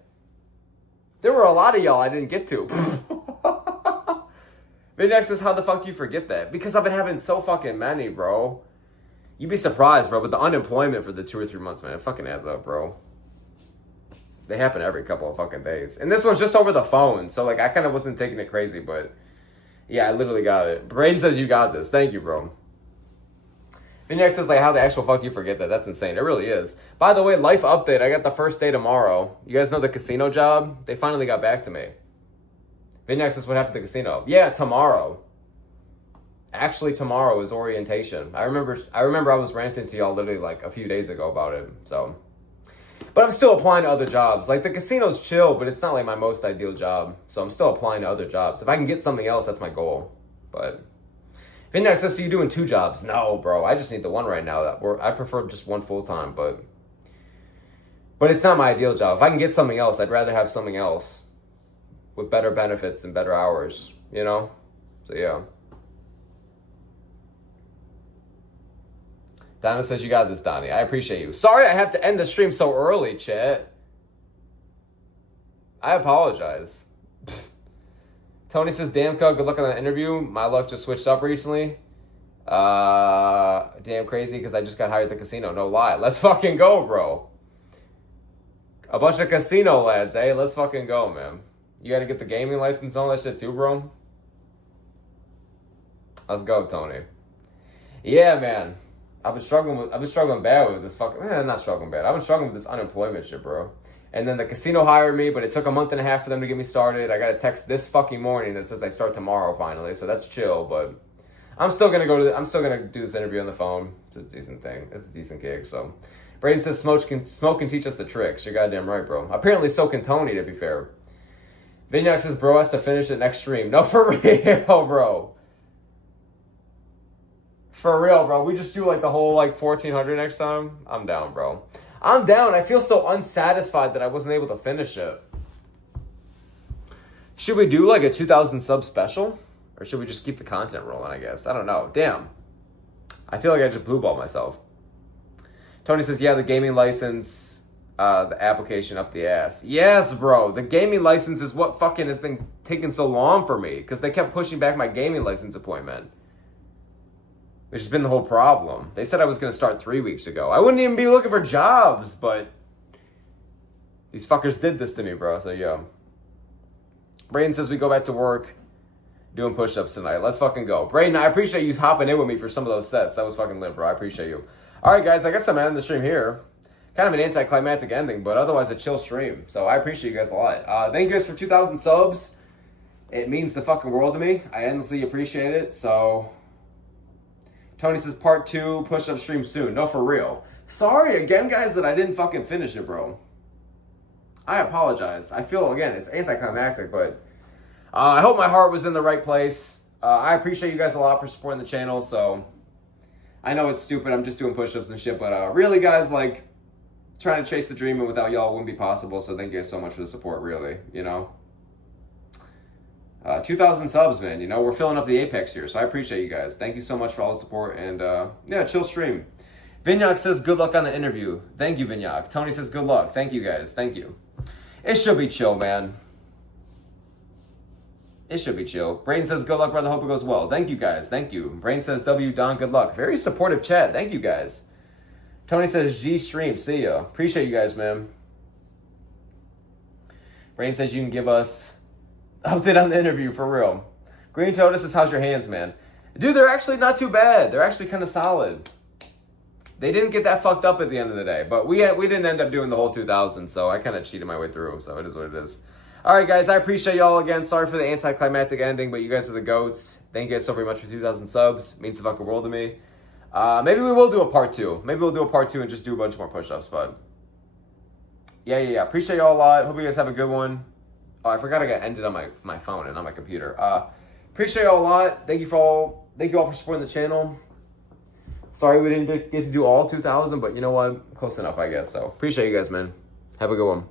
There were a lot of y'all I didn't get to. Vidnex says, how the fuck do you forget that? Because I've been having so fucking many, bro. You'd be surprised, bro, but the unemployment for the 2 or 3 months, man, it fucking adds up, bro. They happen every couple of fucking days. And this one's just over the phone, so like I kind of wasn't taking it crazy, but yeah, I literally got it. Braden says you got this. Thank you, bro. Vidnex says, like, how the actual fuck do you forget that? That's insane. It really is. By the way, life update. I got the first day tomorrow. You guys know the casino job? They finally got back to me. Vidnex says, what happened to the casino? Yeah, tomorrow. Actually, tomorrow is orientation. I remember I was ranting to y'all literally like a few days ago about it. So, but I'm still applying to other jobs. Like the casino's chill, but it's not like my most ideal job. So I'm still applying to other jobs. If I can get something else, that's my goal. But Vidnex says, so you doing 2 jobs? No, bro. I just need the one right now. I prefer just one full time, but it's not my ideal job. If I can get something else, I'd rather have something else with better benefits and better hours. You know? So yeah. Donna says, you got this, Donnie. I appreciate you. Sorry I have to end the stream so early, chat. I apologize. Tony says, damn, good luck on that interview. My luck just switched up recently. Damn crazy because I just got hired at the casino. No lie. Let's fucking go, bro. A bunch of casino lads, eh? Let's fucking go, man. You got to get the gaming license and all that shit too, bro. Let's go, Tony. Yeah, man. I've been struggling bad with this fucking... not struggling bad. I've been struggling with this unemployment shit, bro. And then the casino hired me, but it took a month and a half for them to get me started. I got a text this fucking morning that says I start tomorrow finally, so that's chill. But I'm still gonna do this interview on the phone. It's a decent thing. It's a decent gig. So Braden says smoke can teach us the tricks. You're goddamn right, bro. Apparently so can Tony, to be fair. Vignac says bro has to finish it next stream. No, for real, bro. For real, bro. We just do like the whole like 1400 next time. I'm down, bro. I'm down. I feel so unsatisfied that I wasn't able to finish it. Should we do like a 2,000 sub special? Or should we just keep the content rolling, I guess? I don't know. Damn. I feel like I just blue balled myself. Tony says, yeah, the gaming license, the application up the ass. Yes, bro. The gaming license is what fucking has been taking so long for me. Because they kept pushing back my gaming license appointment. Which has been the whole problem. They said I was going to start 3 weeks ago. I wouldn't even be looking for jobs, but these fuckers did this to me, bro. So, yeah. Braden says we go back to work doing push-ups tonight. Let's fucking go. Braden, I appreciate you hopping in with me for some of those sets. That was fucking lit, bro. I appreciate you. All right, guys. I guess I'm ending the stream here. kind of an anticlimactic ending, but otherwise a chill stream. So I appreciate you guys a lot. Thank you guys for 2,000 subs. It means the fucking world to me. I endlessly appreciate it. So Tony says part 2 push-up stream soon. No, for real. Sorry again, guys, that I didn't fucking finish it, bro. I apologize. I feel, again, it's anticlimactic, but I hope my heart was in the right place. I appreciate you guys a lot for supporting the channel, so I know it's stupid. I'm just doing push-ups and shit, but really, guys, like, trying to chase the dream and without y'all wouldn't be possible, so thank you guys so much for the support, really, you know? 2,000 subs, man, you know? We're filling up the apex here, so I appreciate you guys. Thank you so much for all the support, and, yeah, chill stream. Vinyak says, good luck on the interview. Thank you, Vinyak. Tony says, good luck. Thank you, guys. Thank you. It should be chill, man. It should be chill. Brain says, good luck, brother. Hope it goes well. Thank you, guys. Thank you. Brain says, W, Don, good luck. Very supportive chat. Thank you, guys. Tony says, G stream. See ya. Appreciate you guys, man. Brain says you can give us update on the interview, for real. Green Toad says, how's your hands, man? Dude, they're actually not too bad. They're actually kind of solid. They didn't get that fucked up at the end of the day, but we didn't end up doing the whole 2,000, so I kind of cheated my way through, so it is what it is. All right, guys, I appreciate y'all again. Sorry for the anticlimactic ending, but you guys are the GOATs. Thank you guys so very much for 2,000 subs. It means the fucking world to me. Maybe we will do a part 2. Maybe we'll do a part 2 and just do a bunch more push-ups, but yeah. Appreciate y'all a lot. Hope you guys have a good one. Oh, I forgot I got ended on my phone and not my computer. Appreciate y'all a lot. Thank you all for supporting the channel. Sorry we didn't get to do all 2,000, but you know what? Close enough, I guess. So appreciate you guys, man. Have a good one.